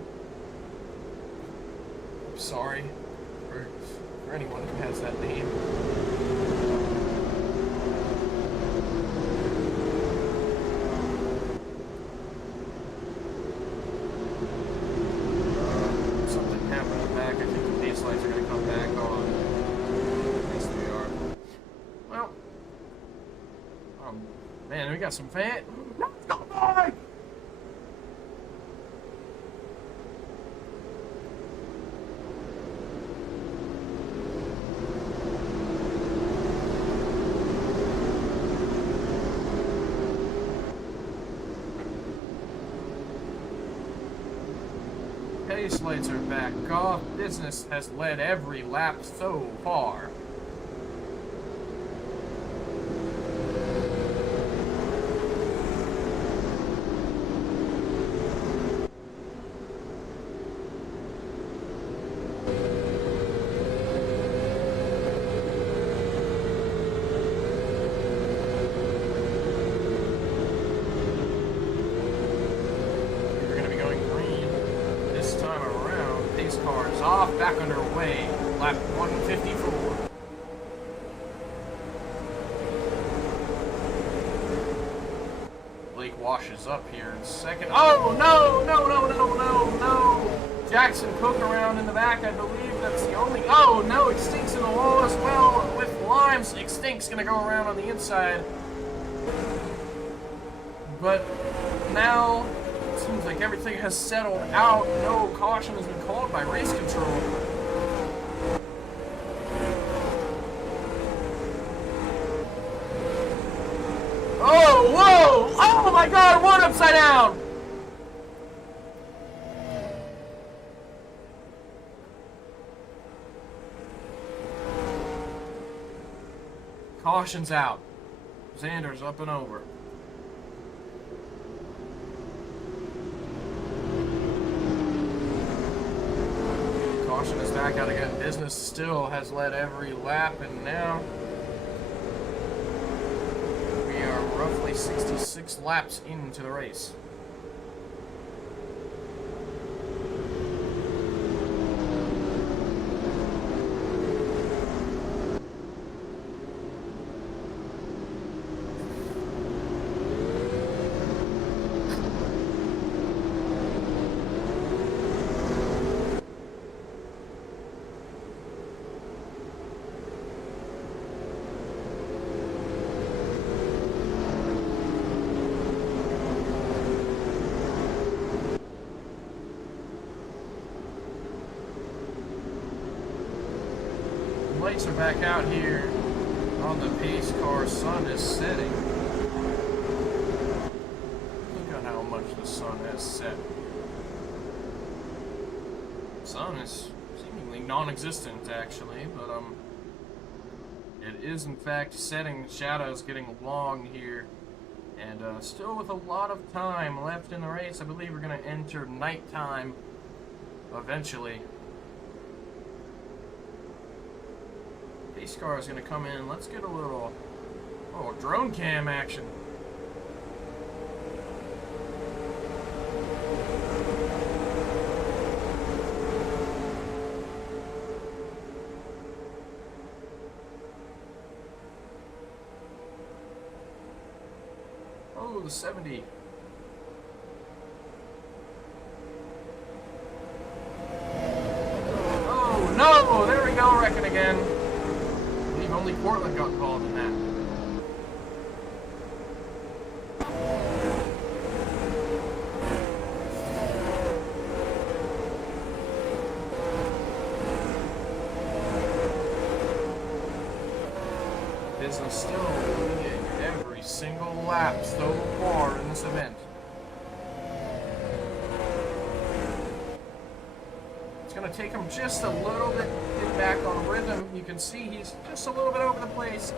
I'm sorry for anyone who has that name. Something happened in the back. I think the pace lights are going to come back on. At least they are. Well, man, we got some fan. Let's go, boy! Pace lights are back off. Business has led every lap so far. We're going to be going green this time around. Pace car is off, back underway. Lap 154. Blake washes up here in second. Oh, no, no, no, no, no, no. Jackson Cook around in the back. I believe that's the only. Oh, no, Extinct's in the wall as well with Limes. Extinct's going to go around on the inside. But now it seems like everything has settled out. No caution has been called by race control. Oh, whoa! Oh my god, one upside down! Caution's out. Xander's up and over. Caution is back out again. Business still has led every lap, and now we are roughly 66 laps into the race. Lights are back out here on the pace car. Sun is setting. Look at how much the sun has set. Sun is seemingly non-existent actually, but it is in fact setting. The shadows getting long here, and still with a lot of time left in the race. I believe we're going to enter nighttime eventually. Pace car is going to come in. Let's get a little drone cam action. Oh, the 70. Oh, no! There we go, wrecking again. Only Portland got called in that. Business still leading every single lap so far in this event. It's going to take him just a little bit to get back on rhythm. You can see he's just a little bit over the place.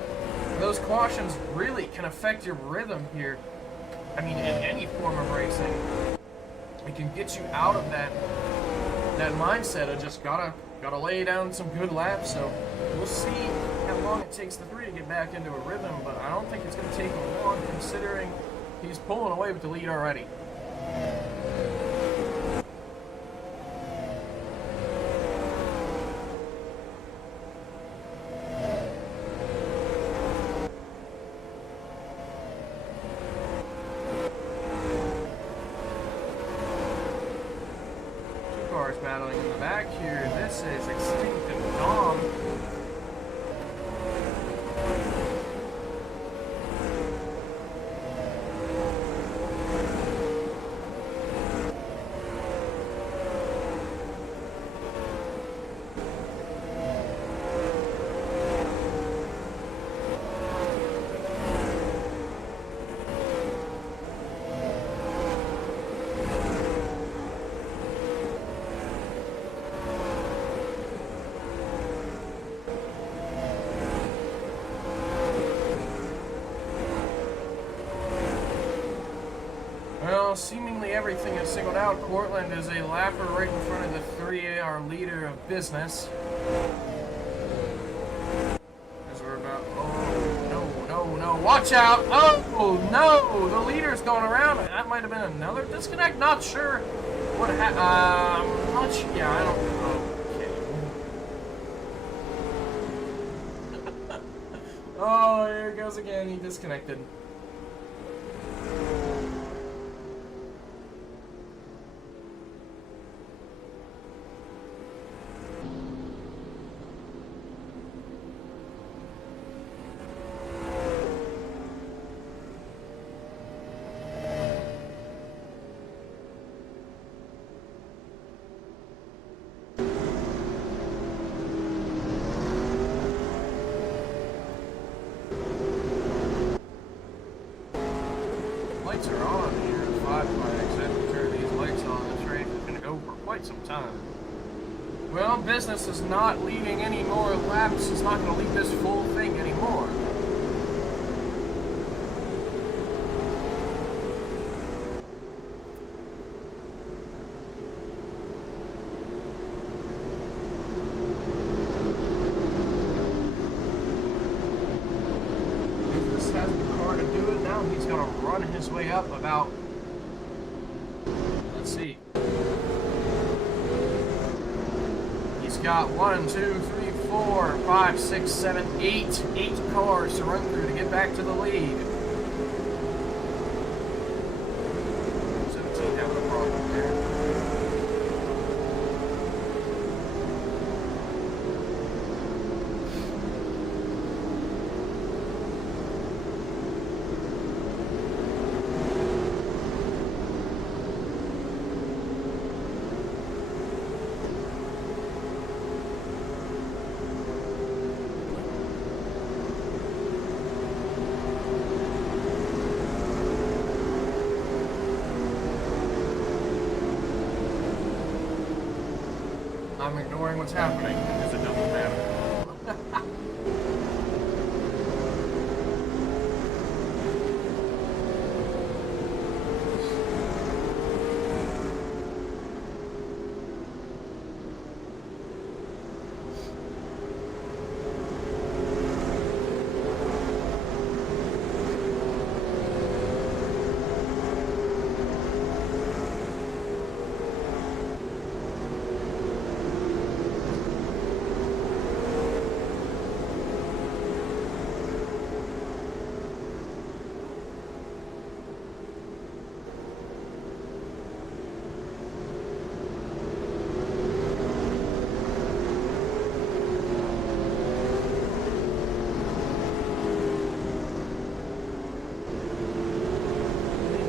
Those cautions really can affect your rhythm here. I mean, in any form of racing. It can get you out of that mindset of just gotta lay down some good laps. So we'll see how long it takes the three to get back into a rhythm, but I don't think it's going to take him long considering he's pulling away with the lead already. Cars battling in the back here. This is Extinct and Dom. Well, seemingly everything is singled out. Cortland is a lapper right in front of the 3, our leader of business. As we're about, oh, no, watch out! Oh, no, the leader's going around. That might have been another disconnect, not sure what happened. Not sure, yeah, I don't know. Okay. Oh, here it goes again, he disconnected. Lights are on here at 5 flags. I have to turn these lights on. This race is going to go for quite some time. Well, business is not leading any more laps. It's not going to lead this full thing anymore. He's going to run his way up about, let's see. He's got 1, 2, 3, 4, 5, 6, 7, 8 cars to run through to get back to the lead. 17 having a problem there. I'm ignoring what's happening because it doesn't matter.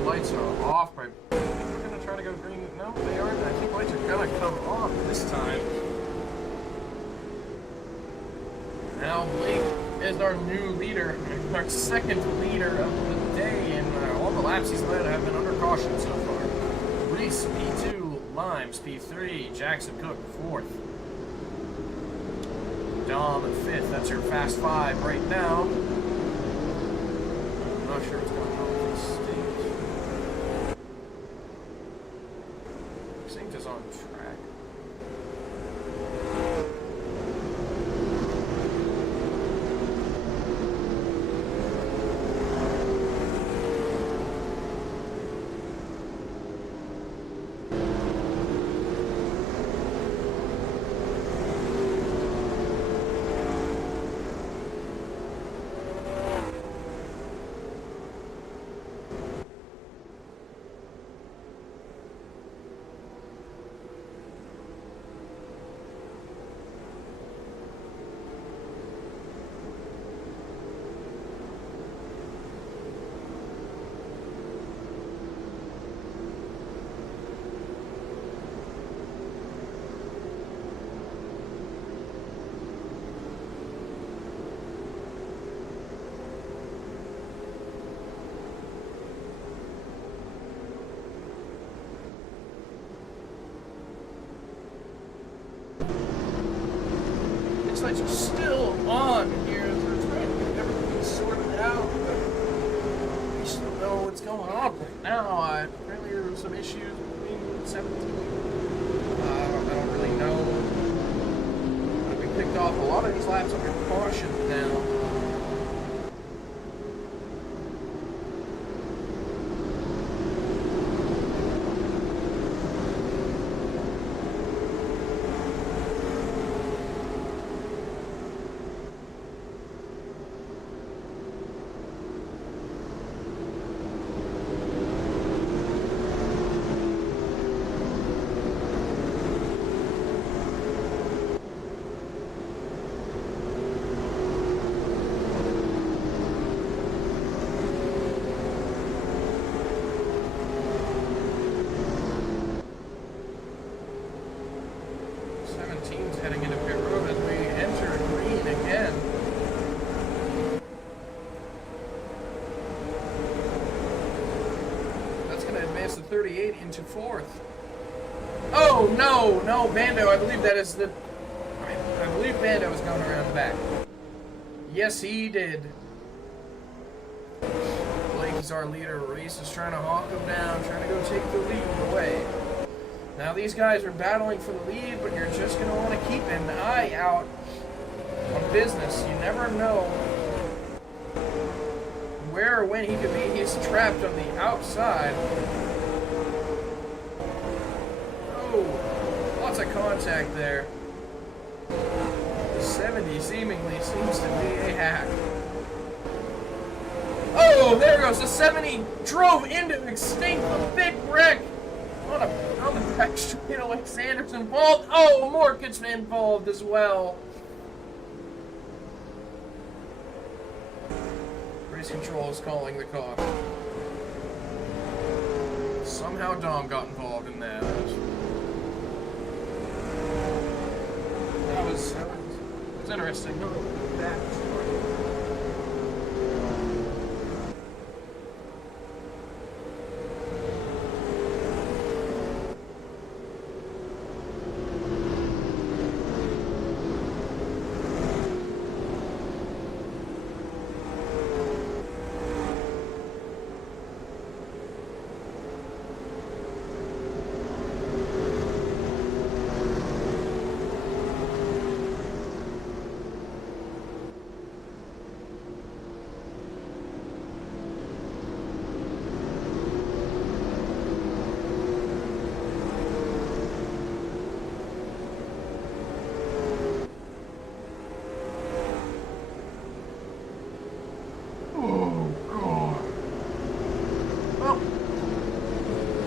Lights are off. I think we're going to try to go green. No, they aren't. I think lights are going to come off this time. Now Blake is our new leader, our second leader of the day, and all the laps he's led have been under caution so far. Reese, P2, Limes, P3, Jackson Cook, 4th. Dom at 5th. That's your fast 5 right now. I'm not sure what's going on with these states. Extinct is on track. on here. They're trying to get everything sorted out, but we just don't know what's going on right now. Apparently there were some issues between 17. I don't really know. But we picked off a lot of these laps under caution now. Heading into pit road as we enter green again. That's going to advance the 38 into 4th. Oh, no, Bando, I believe that is the... I believe Bando is going around the back. Yes, he did. Blake is our leader. Reese is trying to hawk him down, trying to go take the lead away. Now these guys are battling for the lead, but you're just going to want to keep an eye out on business. You never know where or when he could be. He's trapped on the outside. Oh, lots of contact there. The 70 seemingly seems to be a hack. Oh, there goes the 70. Drove into extinct, a big wreck. On the back straight away, Sanders involved. Oh, Morgan's involved as well. Race control is calling the call. Somehow Dom got involved in that. That was interesting. That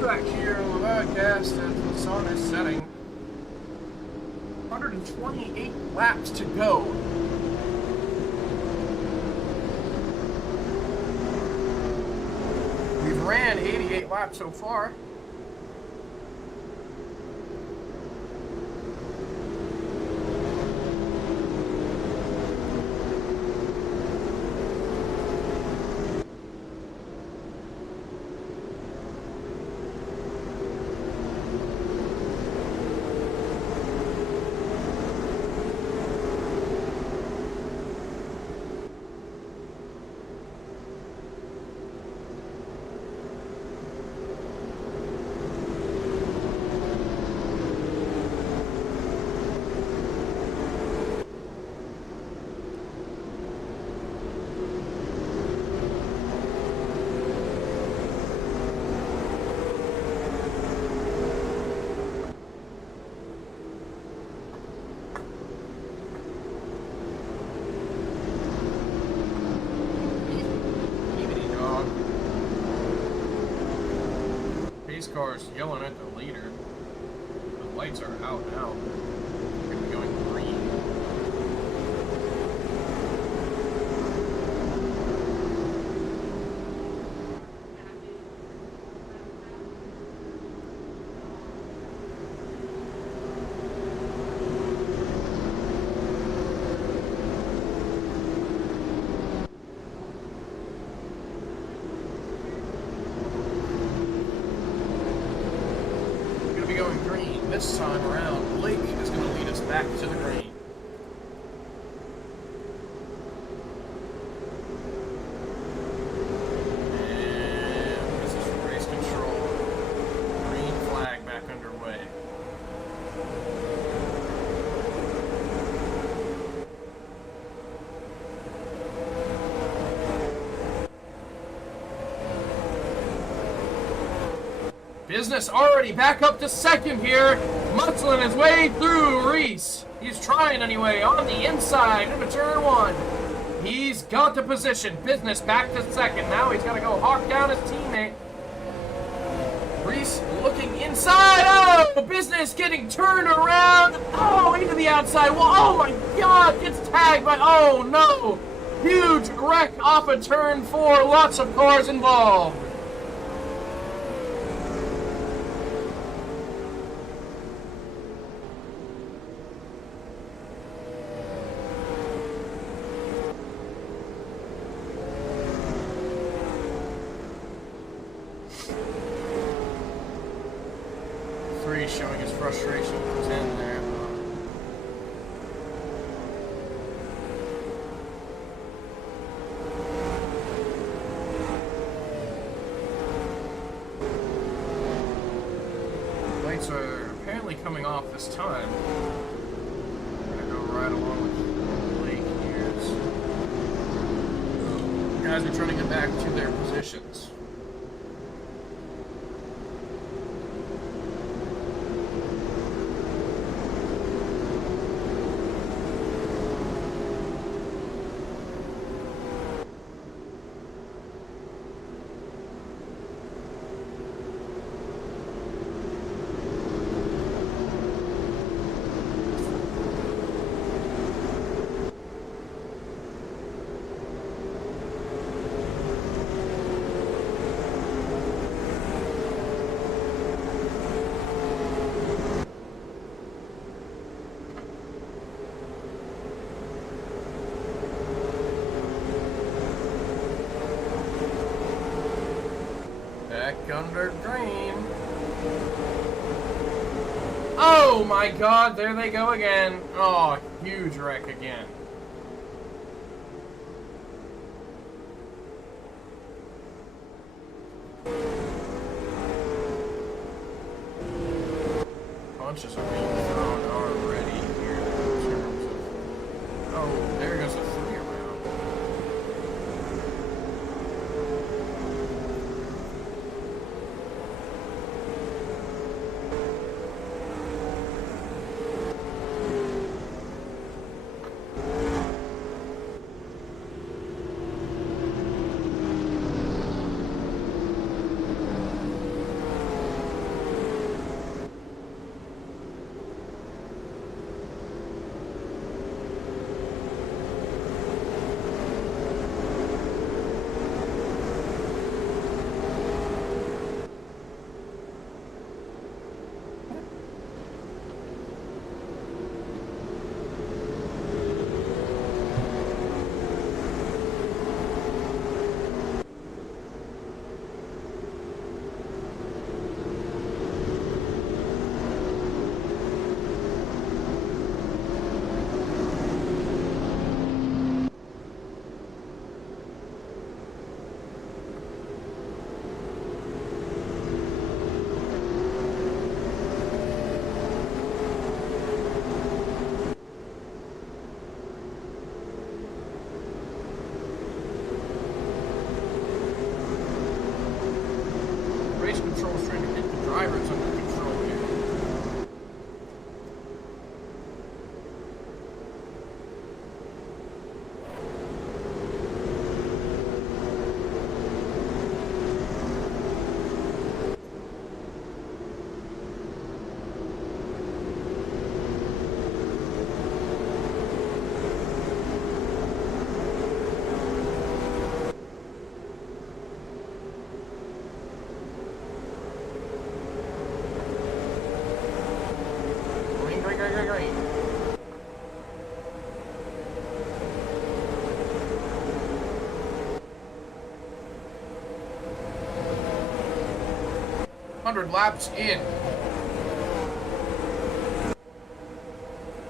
back here on the podcast as the sun is setting. 128 laps to go. We've ran 88 laps so far. Cars yelling at the leader. The lights are out now. We're gonna be going green. Going green this time around. Blake is going to lead us back to the green. Business already back up to second here. Muscling his way through Reese. He's trying anyway on the inside into turn 1. He's got the position. Business back to second. Now he's got to go hawk down his teammate. Reese looking inside. Oh, Business getting turned around. Oh, into the outside. Well, oh my God, gets tagged by, oh no. Huge wreck off of turn 4. Lots of cars involved. Showing his frustration with 10 there. Lights are apparently coming off this time. I'm gonna go right along with Blake here. Guys are trying to get back to their positions. Under green. Oh my God, there they go again. Oh, huge wreck again. Punches are being thrown already here in terms of... Oh, there goes a 3 around. Control's trying to get the drivers under control here. Green. 100 laps in.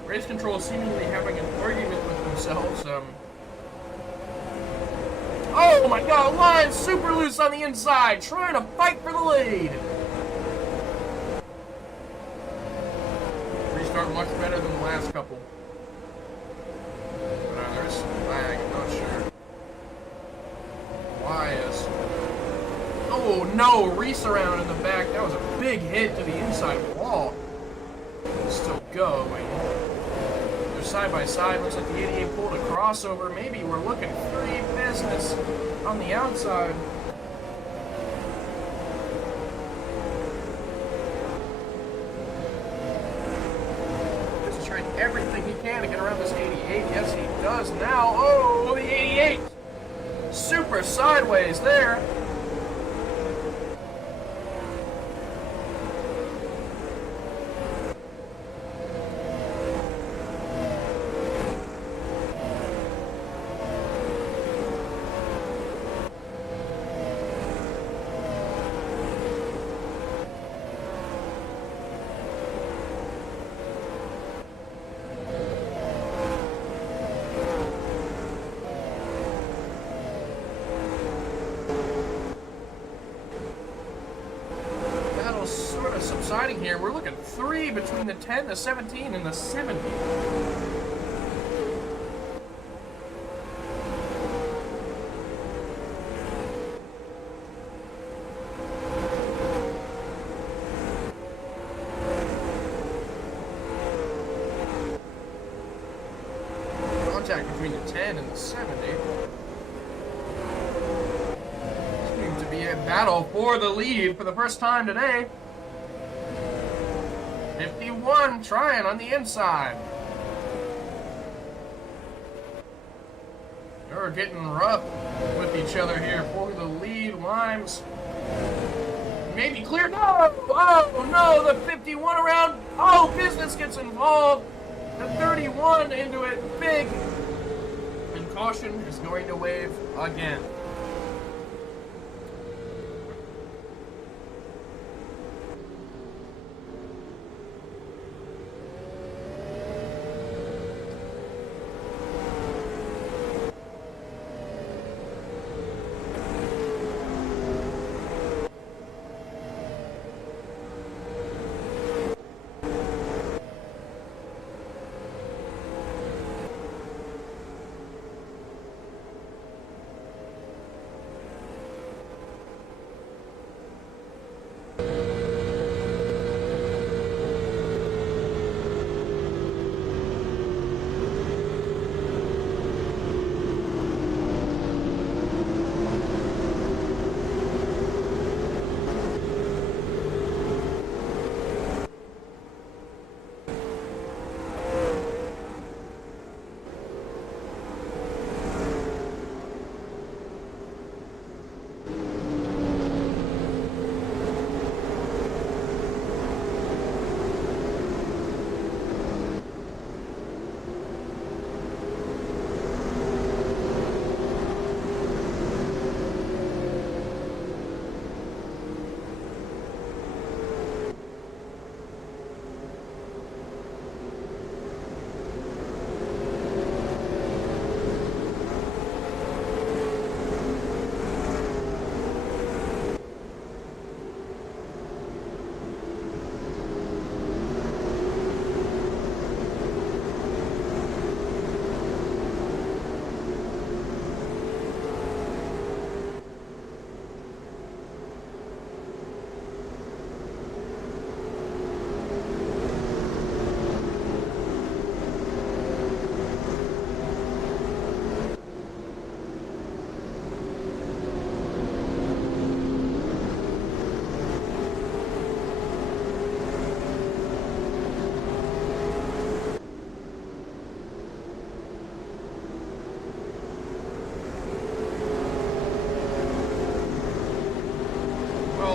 Race control seemingly having an argument with themselves. Oh my God, Lions super loose on the inside, trying to fight for the lead. Restart much better than the last couple. But there's some lag, I'm not sure. Why is... Oh, no, Reese around in the back. That was a big hit to the inside wall. Still going. They're side by side. Looks like the 88 pulled a crossover. Maybe we're looking free business on the outside. Just trying everything he can to get around this 88. Yes, he does now. Oh, the 88. Super sideways there. Subsiding here. We're looking 3 between the 10, the 17, and the 70. Contact between the 10 and the 70. Seems to be a battle for the lead for the first time today. 51 trying on the inside. They're getting rough with each other here for the lead. Limes maybe clear. No! Oh no, the 51 around. Oh, business gets involved. The 31 into it big. And caution is going to wave again.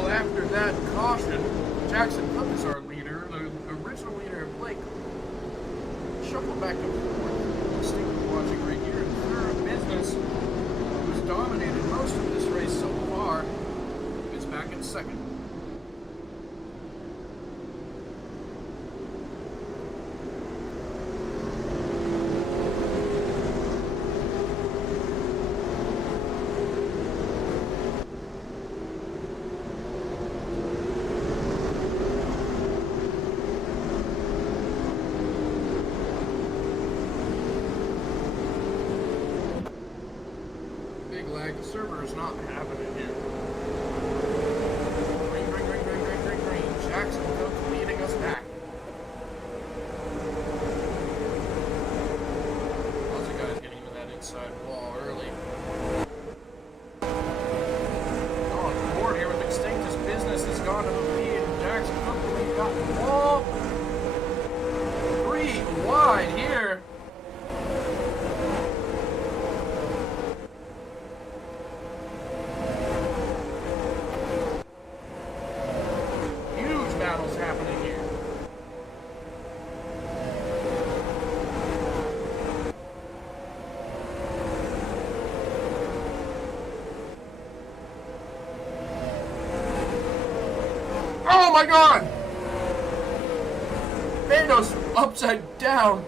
After that caution, Jackson Cook is our leader. The original leader of Blake shuffled back and forth. Distinctly watching right here. Third business, who's dominated most of this race so far, is back in second. The server is not having it here. Jackson Cook leading us back. Lots of guys getting into that inside wall early. On board here with Extinct. His business has gone to the lead. Jackson Cook, we've got the wall. 3 wide here. Huge battles happening here. Oh my god! Thanos upside down.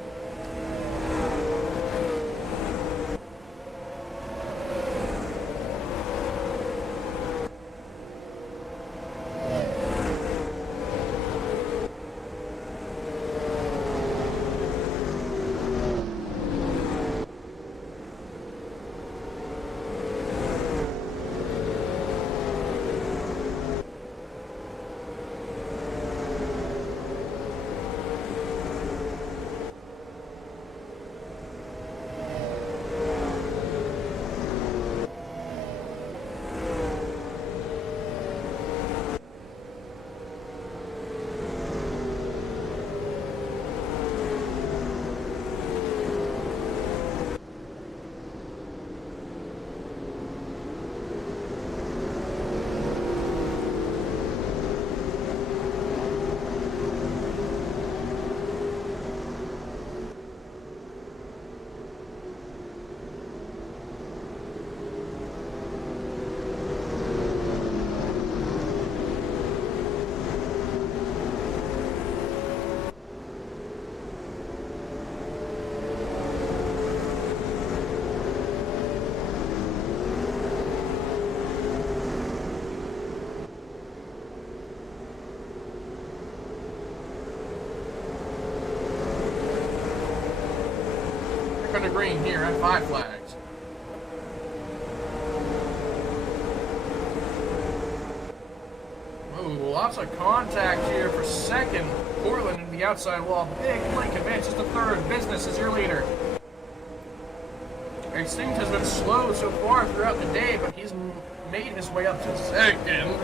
Under green here at 5 flags. Ooh, lots of contact here for second. Portland in the outside wall. Big Blink advances to third. Business is your leader. Extinct has been slow so far throughout the day, but he's made his way up to second.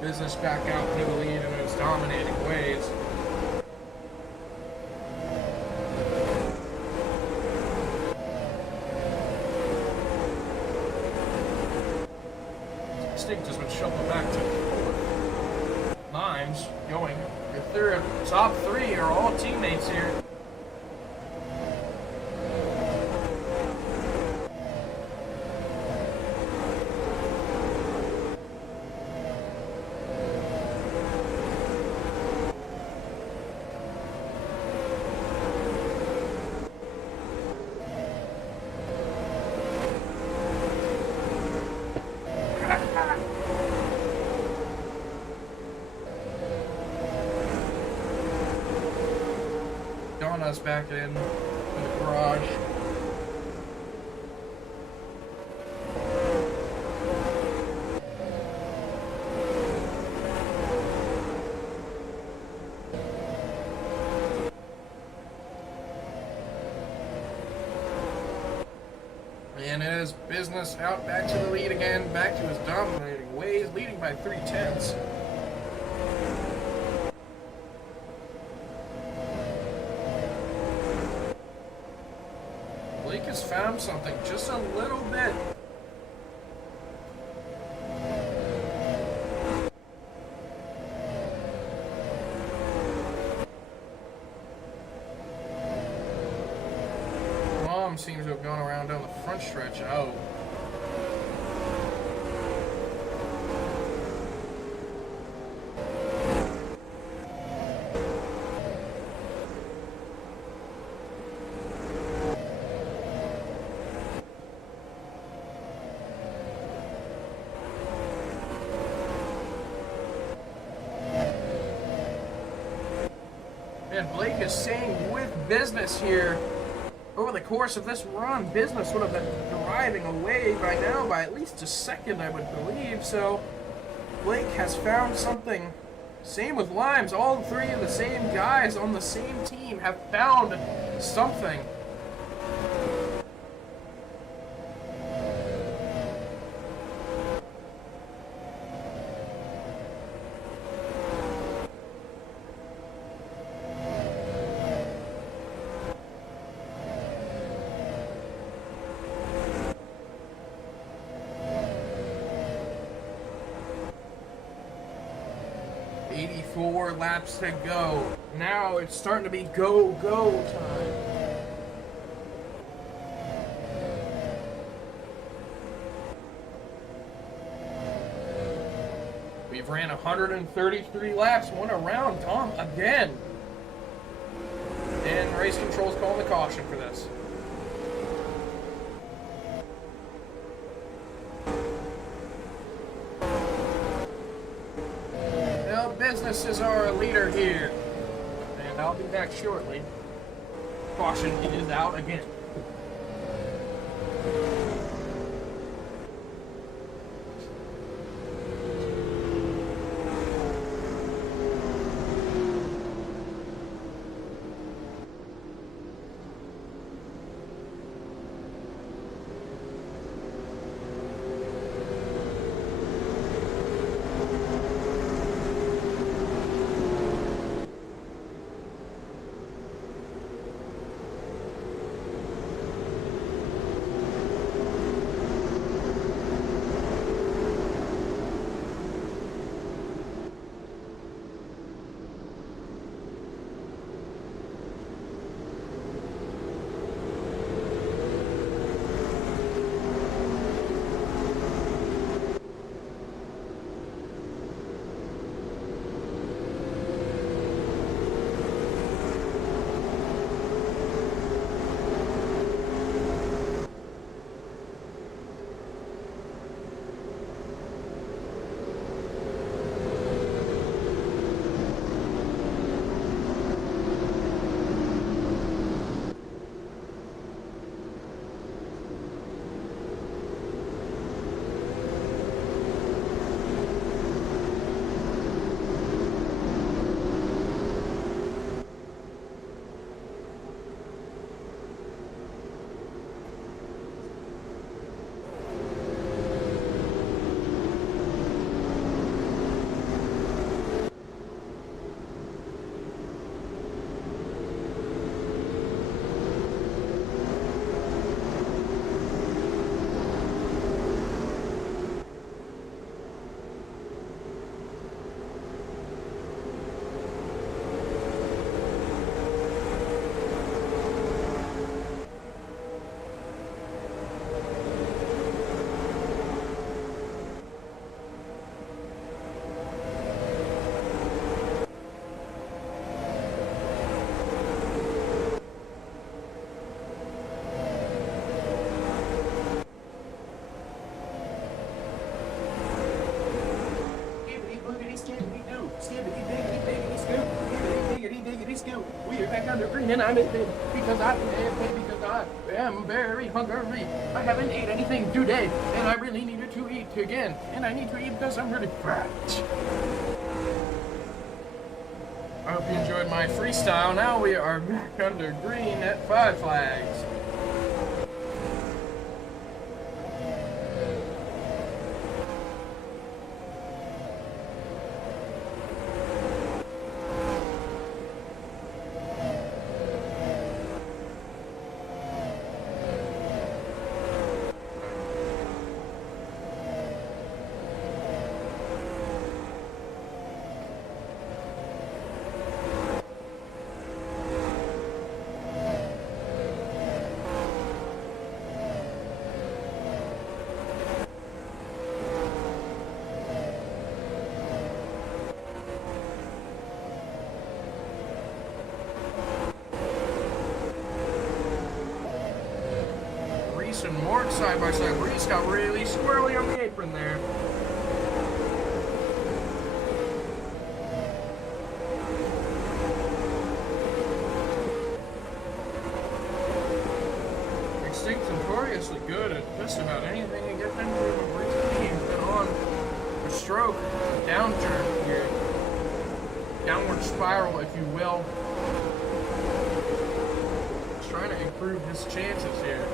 Business back out to the lead in those dominating ways. Extinct has been shuffled back to fourth. Limes going. Your third. Top 3 are all teammates here. Donna's back in the garage. And it is Business out back to the lead again, back to his dominating ways, leading by 3/10. Blake has found something just a little bit. Mom seems to have gone around down the front stretch. Oh. And Blake is staying with business here. Over the course of this run, business would have been driving away by now by at least a second, I would believe. So Blake has found something. Same with Limes. All three of the same guys on the same team have found something. Four laps to go. Now it's starting to be go time. We've ran 133 laps, one around, Tom, again. And race control's calling the caution for this. Business is our leader here. And I'll be back shortly. Caution is out again. We are back under green, and I'm in bed because I am very hungry. I haven't ate anything today, and I really needed to eat again. And I need to eat because I'm really fat. I hope you enjoyed my freestyle. Now we are back under green at 5 flags. And Mark side by side. Reese got really squirrely on the apron there. finally getting into a breeze. He's been on a stroke, a downturn here. Downward spiral, if you will. He's trying to improve his chances here.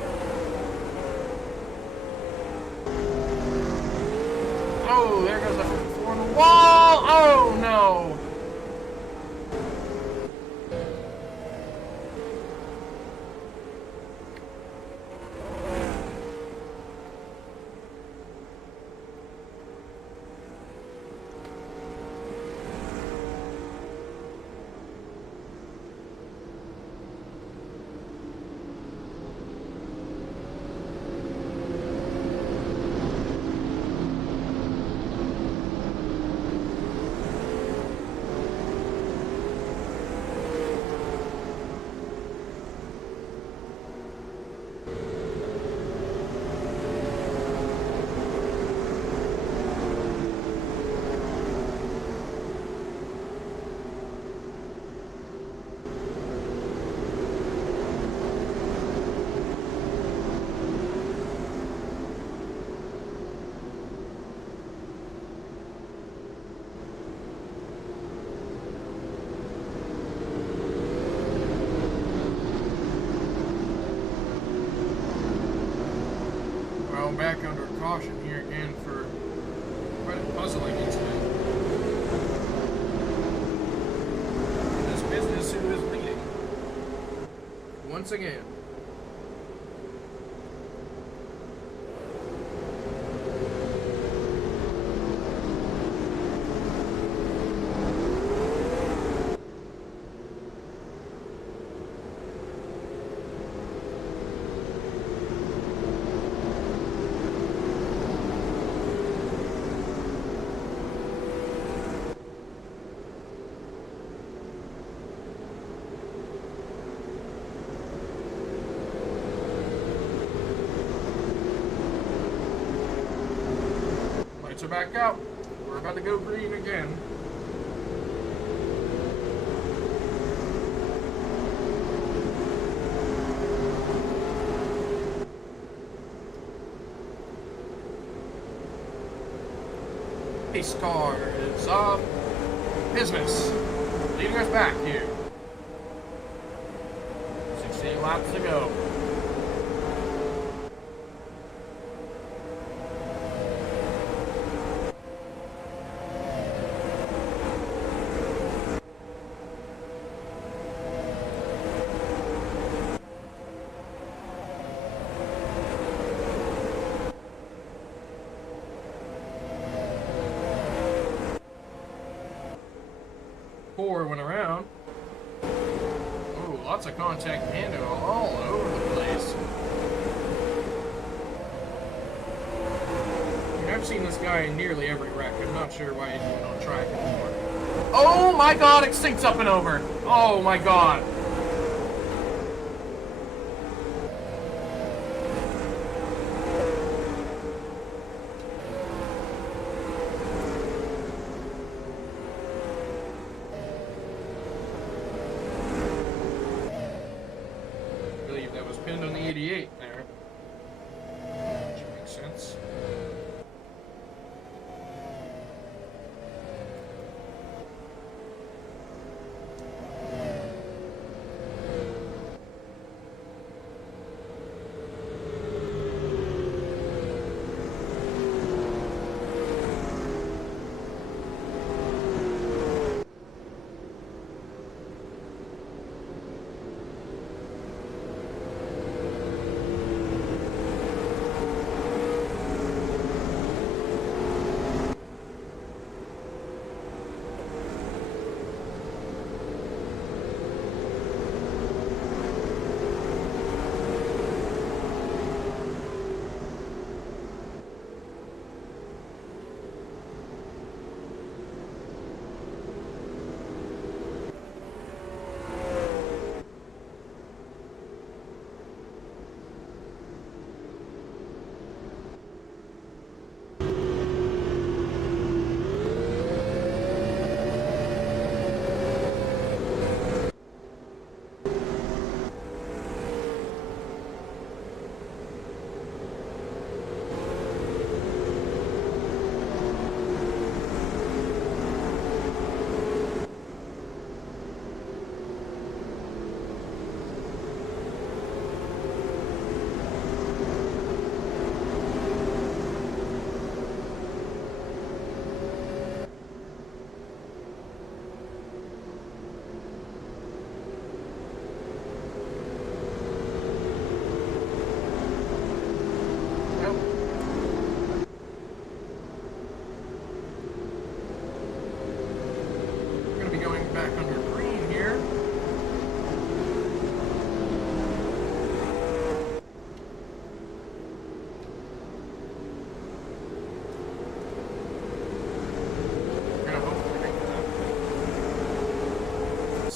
Oh, there goes the 54 on the wall! Oh, no! Back under caution here again for quite a puzzling incident. This business who is leading. Once again. Lights are back out. We're about to go green again. Pace car is off. Business leading us back here. 16 laps to go. Four went around. Oh, lots of contact and all over the place. I've seen this guy in nearly every wreck. I'm not sure why he's doing on track anymore. Oh my god, extinct's up and over. Oh my god. Pinned on the 88 there. Which makes sense.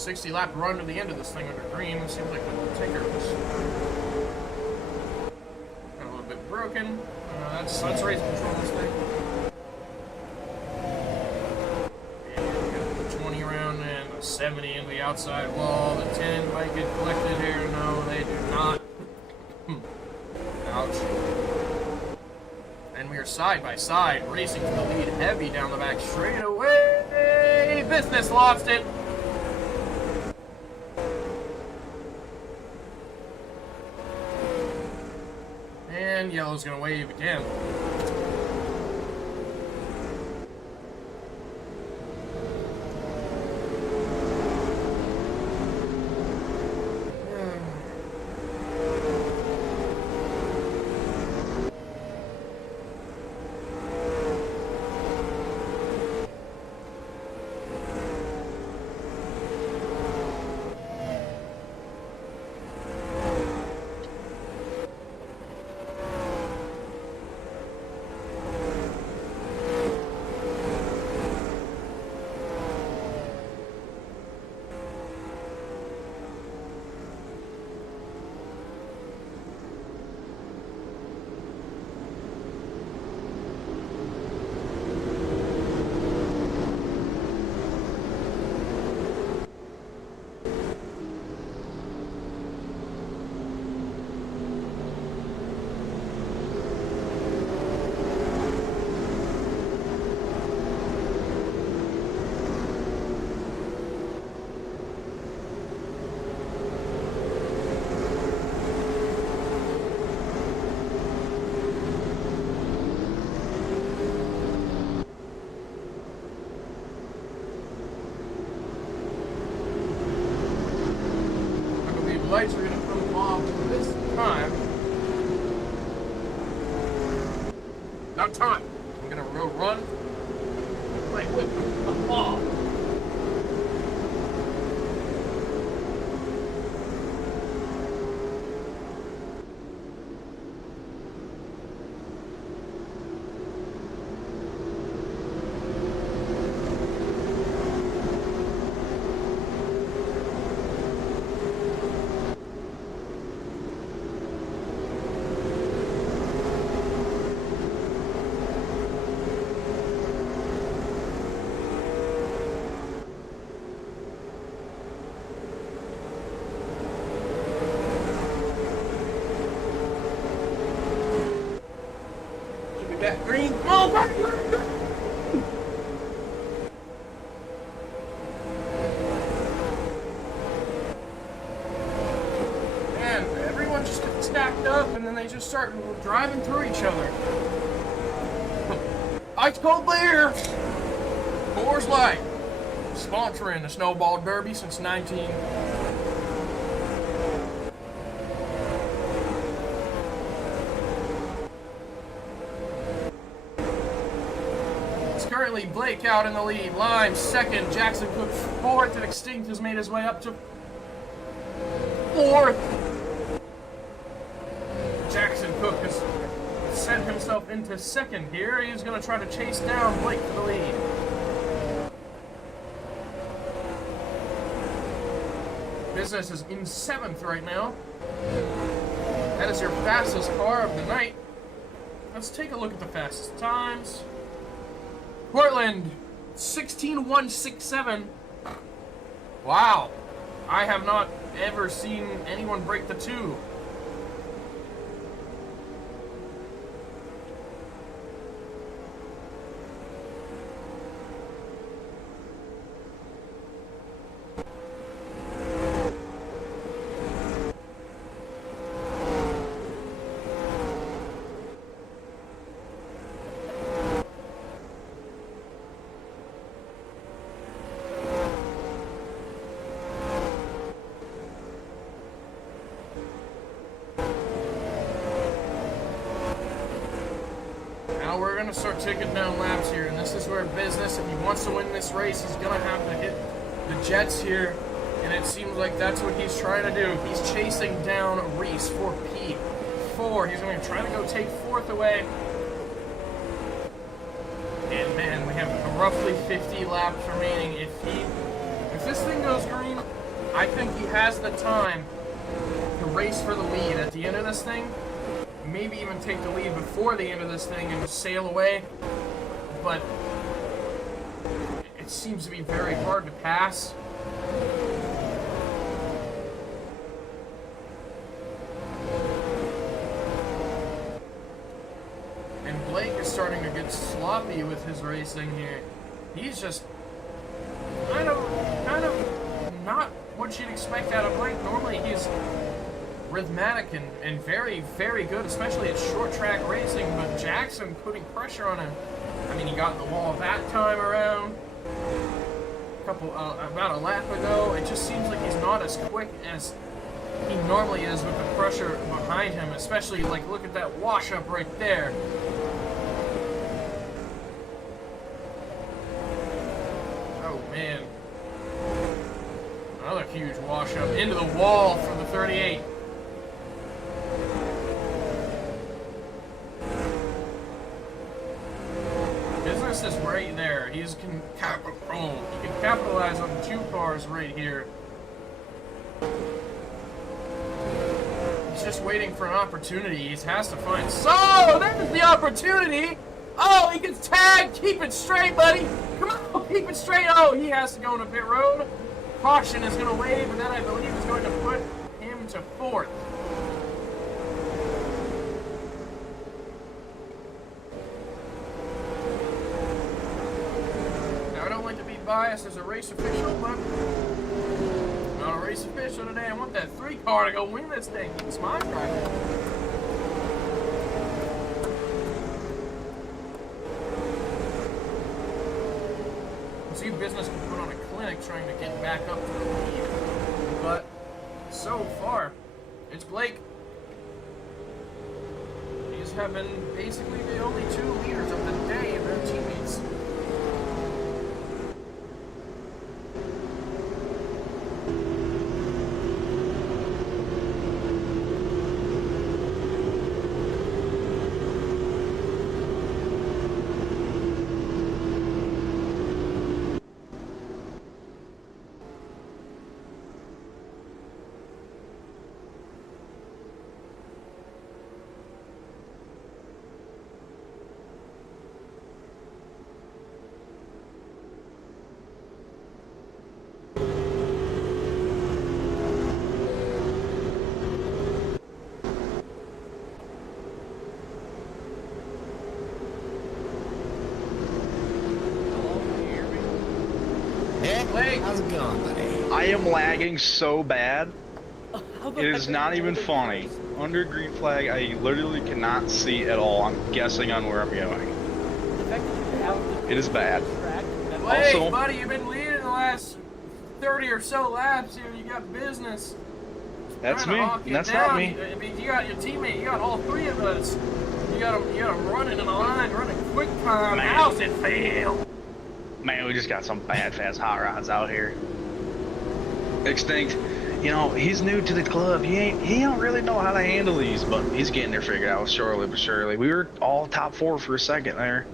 60 lap run to the end of this thing under green. It seems like the ticker was a little bit broken. That's race control this thing. And 20 around and a 70 into the outside wall. The 10 might get collected here. No, they do not. Ouch. And we are side by side, racing to the lead, heavy down the back straightaway. Business lost it. And yellow's gonna wave again. Lights are going to come off this time. Not time. I'm going to go run. Like whip them off. That green. Oh, man, everyone just gets stacked up and then they just start driving through each other. Ice cold beer. Coors Light. Sponsoring the Snowball Derby since 19. Currently, Blake out in the lead. Lime second. Jackson Cook fourth. And Extinct has made his way up to fourth. Jackson Cook has sent himself into second here. He's going to try to chase down Blake for the lead. Business is in seventh right now. That is your fastest car of the night. Let's take a look at the fastest times. Portland, 16.167. Wow. I have not ever seen anyone break the 2. Now we're going to start taking down laps here, and this is where Business, if he wants to win this race, he's going to have to hit the Jets here, and it seems like that's what he's trying to do. He's chasing down Reese for P4. He's going to try to go take fourth away. And man, we have roughly 50 laps remaining. If this thing goes green, I think he has the time to race for the lead at the end of this thing. Maybe even take the lead before the end of this thing and sail away. But it seems to be very hard to pass. And Blake is starting to get sloppy with his racing here. He's just kind of not what you'd expect out of Blake. Normally he's rhythmic and very, very good, especially at short track racing, but Jackson putting pressure on him. I mean, he got in the wall that time around. About a lap ago. It just seems like he's not as quick as he normally is with the pressure behind him, especially, like, look at that wash up right there. Oh, man. Another huge wash up into the wall from the 38. Business is right there. He can capitalize on 2 cars right here. He's just waiting for an opportunity. He has to find. So there's the opportunity. Oh, he gets tagged. Keep it straight, buddy. Come on, keep it straight. Oh, he has to go into pit road. Caution is going to wave, and then I believe is going to put him to 4th. Biased as a race official, but I'm not a race official today. I want that 3 car to go win this thing. It's my driver. See, business can put on a clinic trying to get back up to the lead, but so far, it's Blake. These have been basically the only 2 leaders of the day and their teammates. How's it going, buddy? I am lagging so bad. It is not even funny. Under green flag, I literally cannot see at all. I'm guessing on where I'm going. It is bad. Blake, Also, buddy, you've been leading the last 30 or so laps here. You got business. that's me. Trying to hawk you That's down. not me. I mean, you got your teammate. You got all 3 of us. You got them running in a line, running quick time. Man. How's it feel? Man, we just got some bad fast hot rods out here. Extinct. You know, he's new to the club. He don't really know how to handle these, but he's getting there figured out surely but surely. We were all top 4 for a second there.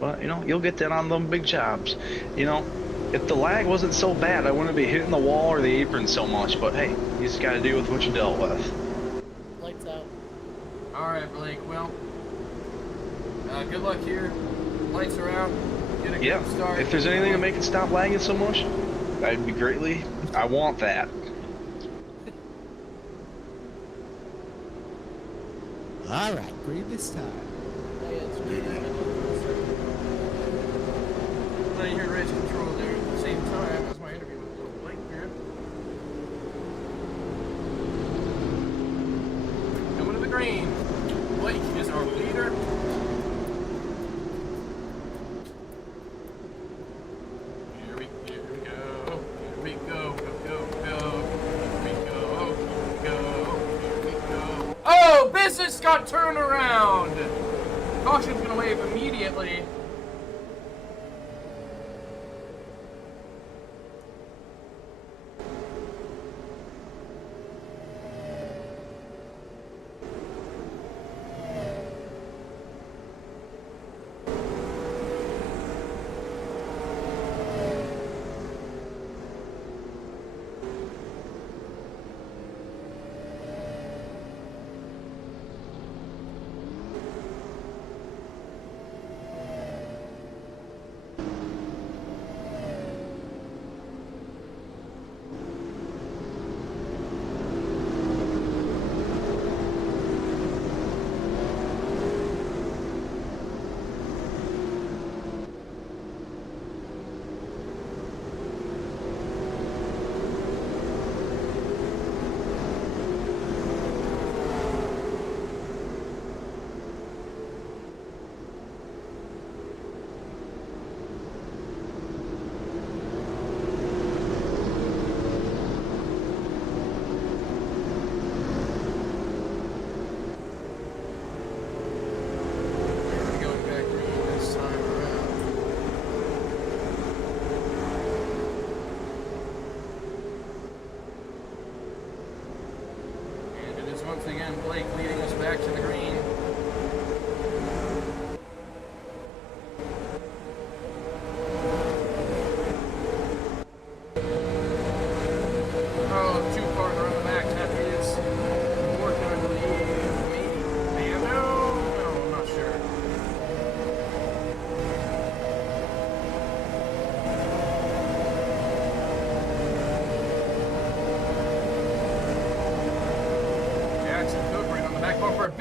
But, you know, you'll get that on them big jobs. You know, if the lag wasn't so bad, I wouldn't be hitting the wall or the apron so much. But, hey, you just got to deal with what you dealt with. Lights out. All right, Blake. Well, good luck here. Lights are out. Get a good start. If there's anything to make it stop lagging so much, that'd be greatly. I want that. All right, green this time. I hear race control there at the same time as my interview with little Blake here. Coming to the green. Blake is our leader. Here we go. Here we go. Go. Here we go. Oh, business got turned around. Caution's gonna wave immediately.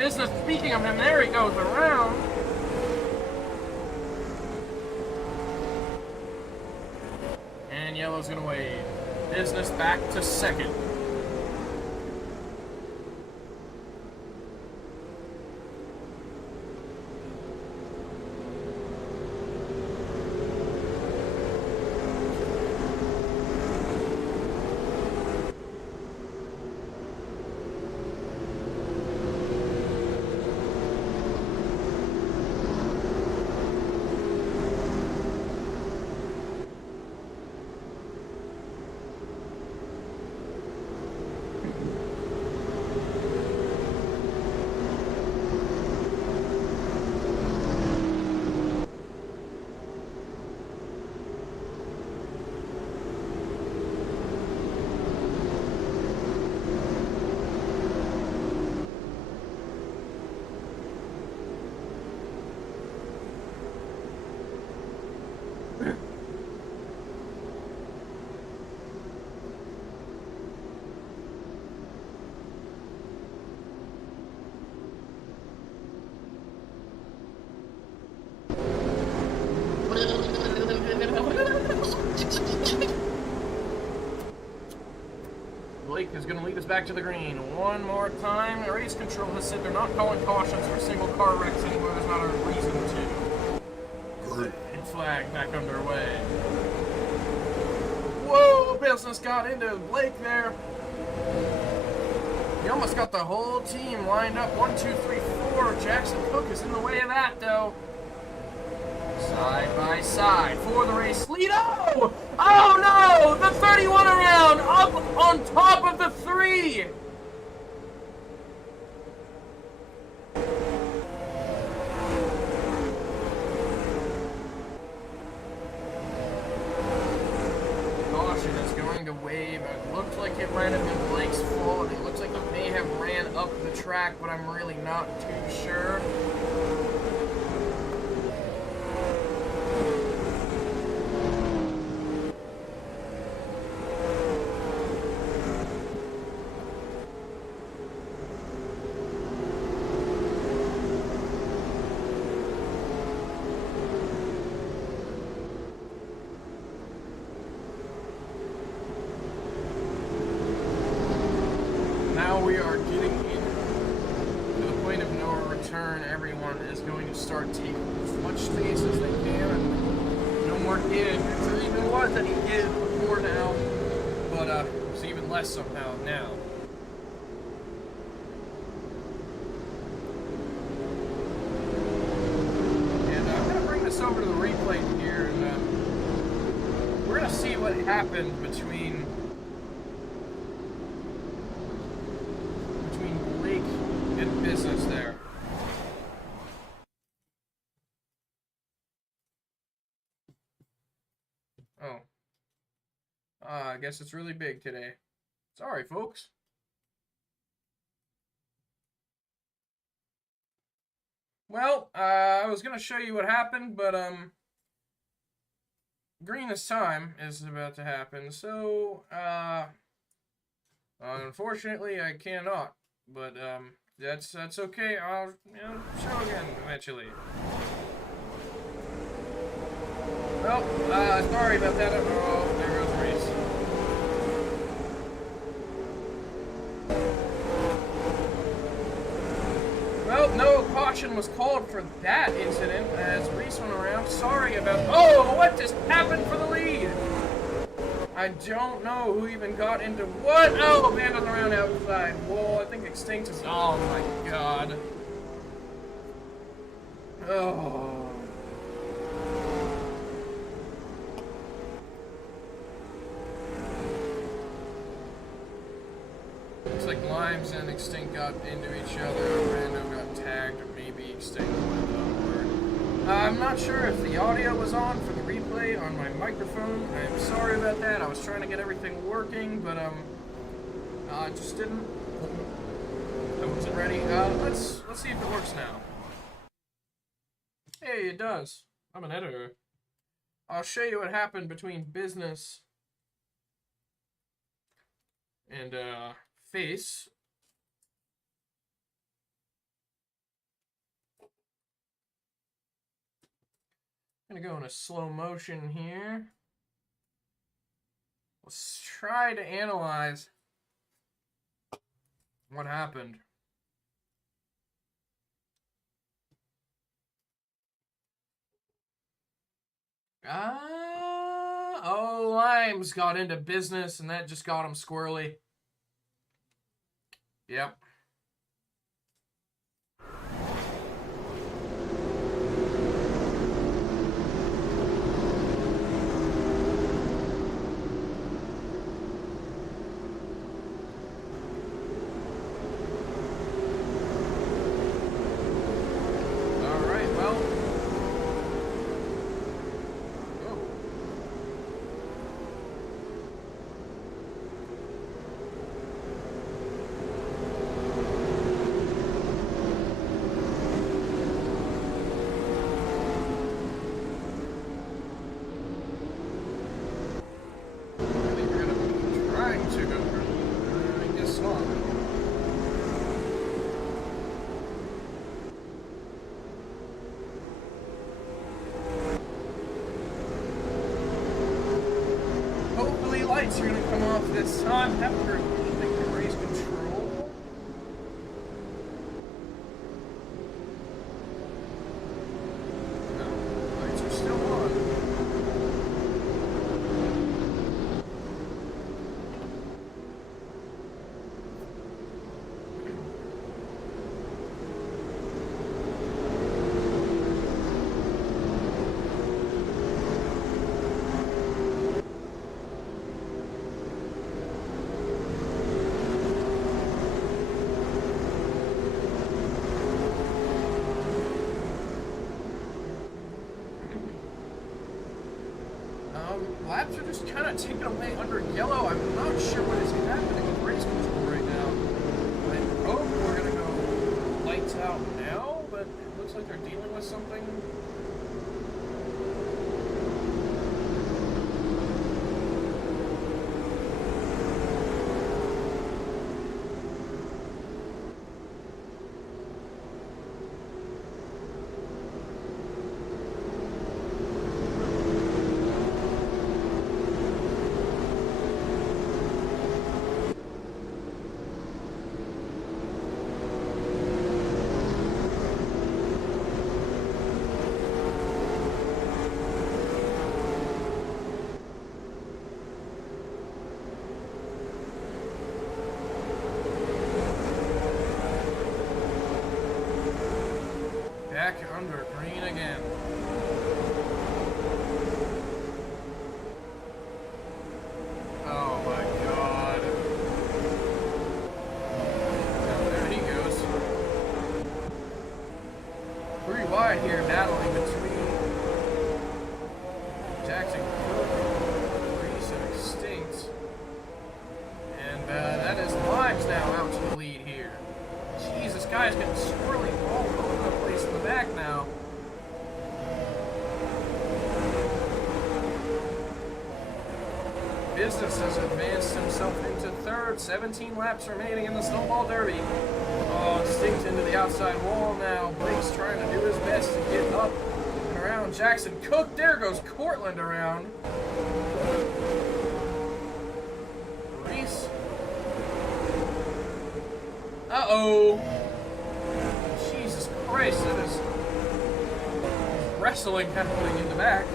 Business, speaking of him, there he goes around. And yellow's gonna wave. Business back to second. Blake is going to lead us back to the green one more time. Race control has said they're not calling cautions for single car wrecks anymore. There's not a reason to. Green flag back underway. Whoa, Business got into Blake there. He almost got the whole team lined up. 1, 2, 3, 4. Jackson Cook is in the way of that, though. Side by side for the race lead. Oh! Oh no! The 31 around up on top of the 3! Caution is going to wave. It looked like it might have been Blake's fault. It looks like he may have ran up the track, but I'm really not too sure. We are getting in to the point of no return. Everyone is going to start taking as much space as they can, and no more give. If there even was any give before now, but it's even less somehow now. And I'm going to bring this over to the replay here, and we're going to see what happened between Business there. Oh. I guess it's really big today. Sorry, folks. Well, I was gonna show you what happened, but greenest time is about to happen, so unfortunately I cannot. But that's okay. I'll show again eventually. Well, sorry about that. Oh, there goes the race. Well, no caution was called for that incident as Reese went around. Sorry about. Oh, what just happened for the lead? I don't know who even got into what. Oh, man on the round outside. Whoa, I think Extinct is. Oh my god. Oh. Looks like Limes and Extinct got into each other. Rando got tagged, or maybe Extinct went over. I'm not sure if the audio was on for the replay on my microphone. I'm sorry about that. I was trying to get everything working, but I just didn't. I wasn't ready. Let's see if it works now. Hey, it does. I'm an editor. I'll show you what happened between Business and Face. Gonna go in a slow motion here. Let's try to analyze what happened. Oh, Limes got into business, and that just got him squirrely. Yep. Lights are going to come off this time after keeping the race control. No, lights are still on. Laps are just kind of taken away under yellow. I'm not sure what is happening with race control right now. I hope we're going to go lights out now, but it looks like they're dealing with something. Back under green again. Oh my god. Oh, there he goes. 3 wide here, battling between Jackson, Reese, and Extinct. And that is Limes now out to the lead here. Jeez, this guy's getting squirrely all over the place in the back now. Business has advanced himself into third. 17 laps remaining in the Snowball Derby. Oh, Extinct into the outside wall now. Blake's trying to do his best to get up and around Jackson Cook. There goes Cortland around. Reese. Uh-oh. Jesus Christ, that is wrestling happening in the back.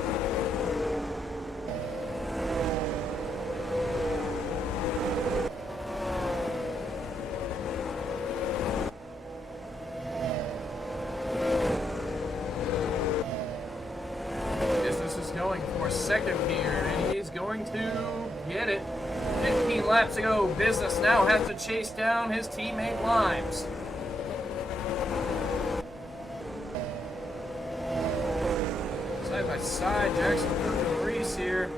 Business is going for second here, and he's going to get it. 15 laps to go. Business now has to chase down his teammate Limes. Side by side, Jackson Cook and Reese here.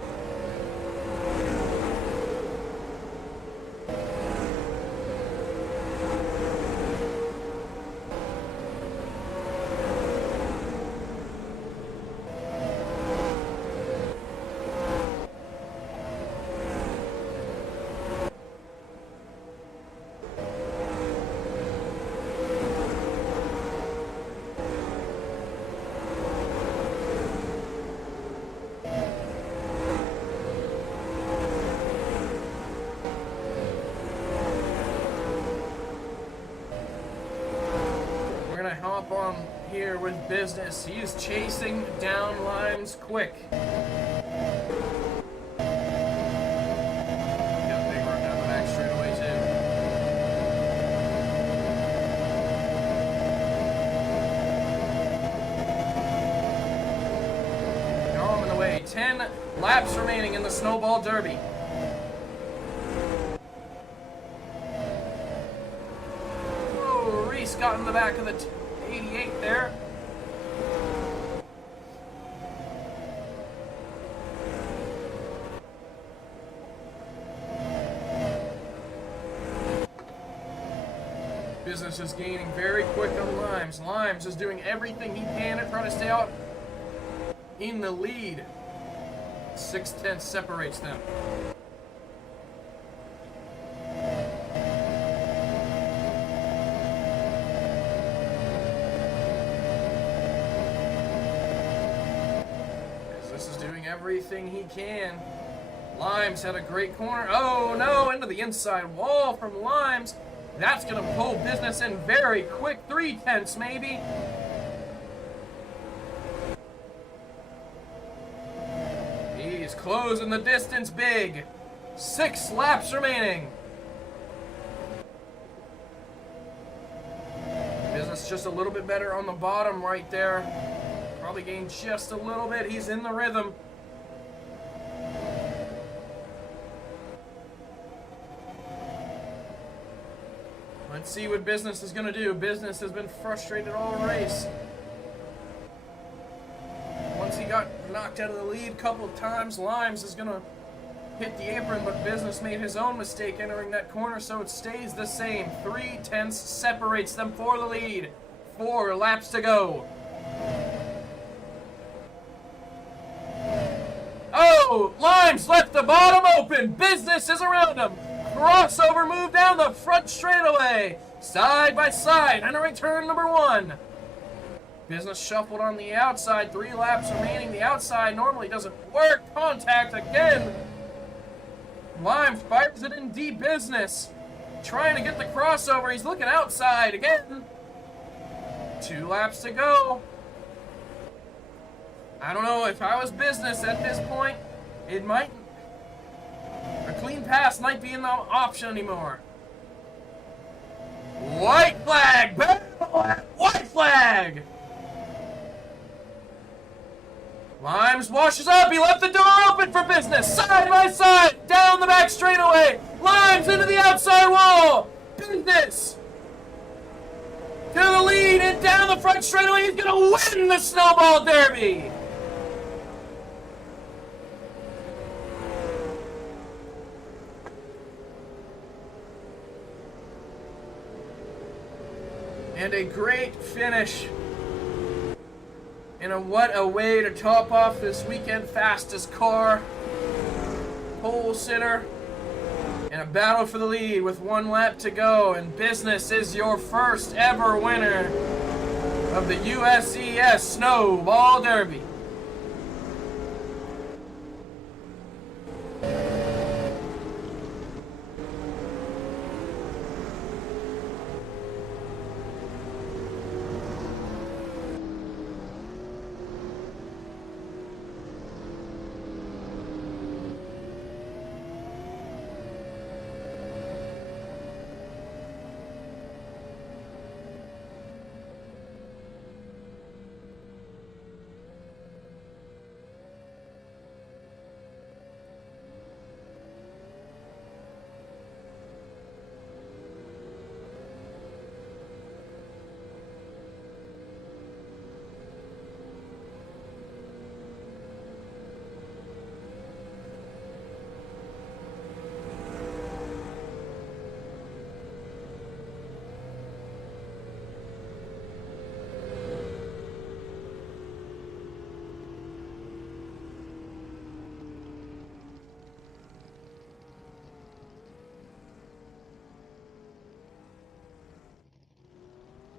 up on here with business. He is chasing down Limes quick. Got a big run down the back straightaway too. On the way. 10 laps remaining in the Snowball Derby. Got in the back of the 88 there. Business is gaining very quick on Limes. Limes is doing everything he can to try to stay out in the lead. 6/10 separates them. Everything he can. Limes had a great corner. Oh no, into the inside wall from Limes. That's going to pull business in very quick. 3/10 maybe. He's closing the distance big. 6 laps remaining. Business just a little bit better on the bottom right there. Probably gained just a little bit. He's in the rhythm. Let's see what Business is going to do. Business has been frustrated all race. Once he got knocked out of the lead a couple of times, Limes is going to hit the apron, but Business made his own mistake entering that corner, so it stays the same. 3/10 separates them for the lead. 4 laps to go. Oh, Limes left the bottom open. Business is around him. Crossover move down the front straightaway. Side by side, entering turn number 1. Business shuffled on the outside. 3 laps remaining. The outside normally doesn't work. Contact again. Limes fires it in deep. Business trying to get the crossover. He's looking outside again. 2 laps to go. I don't know, if I was Business at this point, it might... a clean pass might be an option anymore. White flag! White flag! Limes washes up. He left the door open for Business. Side by side, down the back straightaway. Limes into the outside wall. Business to the lead and down the front straightaway. He's going to win the Snowball Derby. And a great finish. And what a way to top off this weekend fastest car. Pole sitter. And a battle for the lead with 1 lap to go. And Business is your first ever winner of the USES Snowball Derby.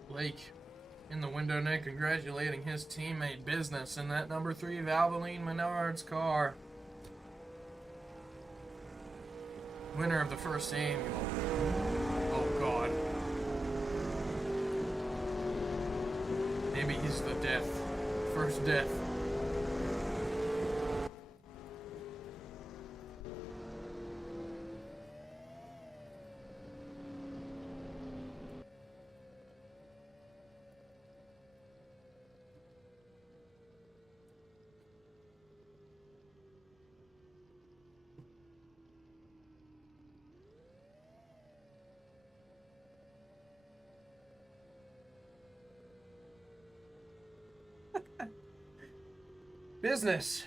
Blake in the window neck congratulating his teammate Business in that number 3 Valvoline Menards car. Winner of the first annual. Oh God. maybe he's the death. First death. Business.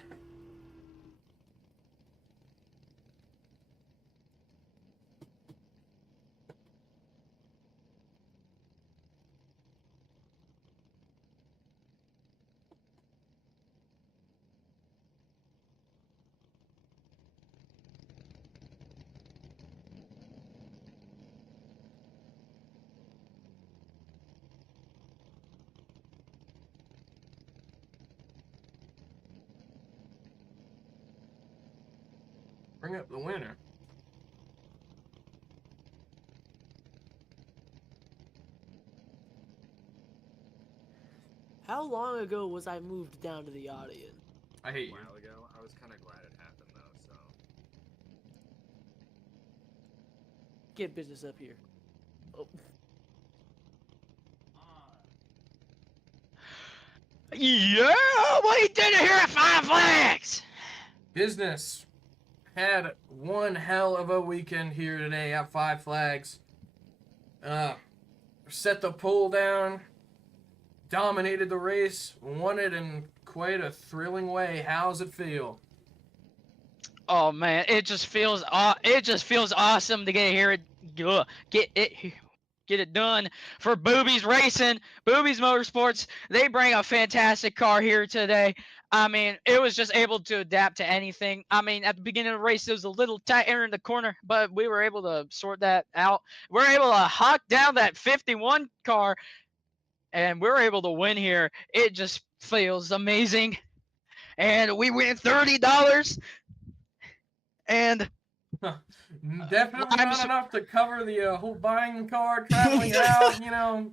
Bring up the winner. How long ago was I moved down to the audience? I hate A you. while ago. I was kind of glad it happened though. So Get business up here. Oh. Yeah, what he did here at Five Flags. Business had one hell of a weekend here today at Five Flags. Set the pole down, dominated the race, won it in quite a thrilling way. How's it feel? Oh man, it just feels awesome to get here, get it done for Boobies Racing, Boobies Motorsports. They bring a fantastic car here today. I mean, it was just able to adapt to anything. I mean, at the beginning of the race, it was a little tight entering the corner, but we were able to sort that out. We're able to hawk down that 51 car, and we're able to win here. It just feels amazing. And we win $30. And Definitely I'm not so- enough to cover the whole buying car, traveling out, you know,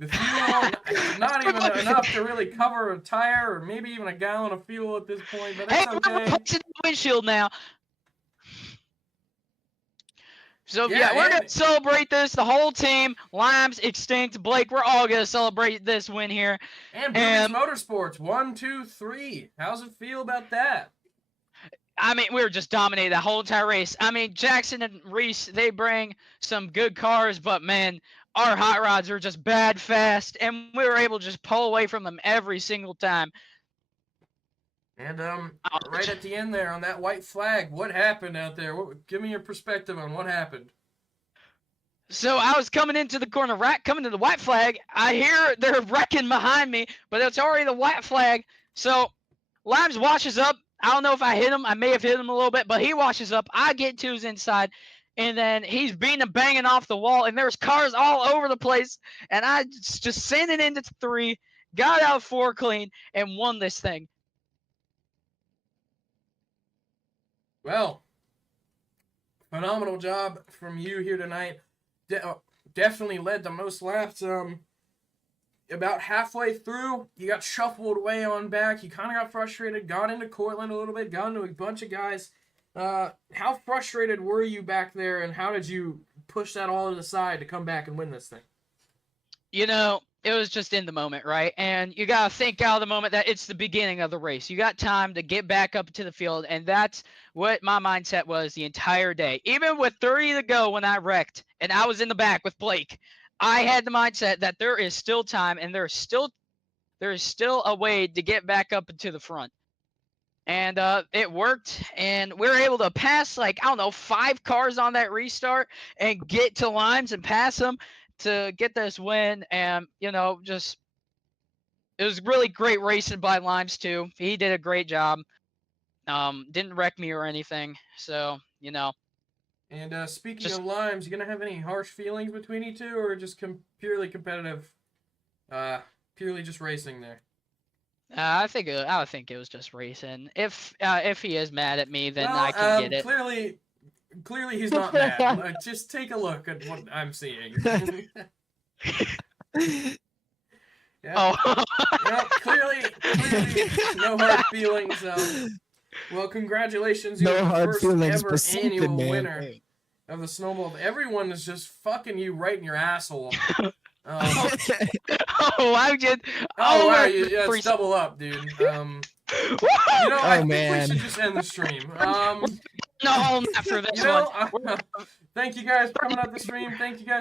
the fuel, not even enough to really cover a tire or maybe even a gallon of fuel at this point, but hey, that's we're okay. replacing the windshield now. So Yeah, we're and- gonna celebrate this. The whole team, Limes, Extinct, Blake, we're all gonna celebrate this win here. And Boobies Motorsports, 1, 2, 3. How's it feel about that? I mean, we were just dominating the whole entire race. I mean, Jackson and Reese, they bring some good cars, but man, our hot rods are just bad fast, and we were able to just pull away from them every single time. And right at the end there on that white flag, what happened out there? Give me your perspective on what happened. So I was coming into the corner, coming to the white flag. I hear they're wrecking behind me, but it's already the white flag. So Limes washes up. I don't know if I hit him. I may have hit him a little bit, but he washes up. I get to his inside, and then he's beating and banging off the wall, and there's cars all over the place. And I just sent it into 3, got out 4 clean, and won this thing. Well, phenomenal job from you here tonight. Definitely led the most laps. About halfway through, you got shuffled way on back. You kind of got frustrated, got into Cortland a little bit, got into a bunch of guys. How frustrated were you back there, and how did you push that all to the side to come back and win this thing? You know, it was just in the moment, right? And you got to think out of the moment that it's the beginning of the race. You got time to get back up to the field, and that's what my mindset was the entire day. Even with 30 to go when I wrecked, and I was in the back with Blake, I had the mindset that there is still time, and there is still a way to get back up into the front. And it worked, and we were able to pass, like, I don't know, 5 cars on that restart and get to Limes and pass them to get this win. And, you know, just it was really great racing by Limes, too. He did a great job. Didn't wreck me or anything. So, you know. And speaking of Limes, you gonna have any harsh feelings between you two, or just purely competitive, purely just racing there? I think it was just racing. If he is mad at me, then Well, I can get it. Clearly he's not mad. Just take a look at what I'm seeing. Yep. Oh. Yep, clearly, no hard feelings. Well, congratulations, you're No the hard first feelings, ever but something, annual man. winner Hey. of the Snowball. Everyone is just fucking you right in your asshole. Oh, I just. Oh wow, we're yeah, free- it's double up, dude. Woohoo! You know, I think man. we should just end the stream. No, not for this You know, one. thank you guys for coming out the stream. Thank you guys.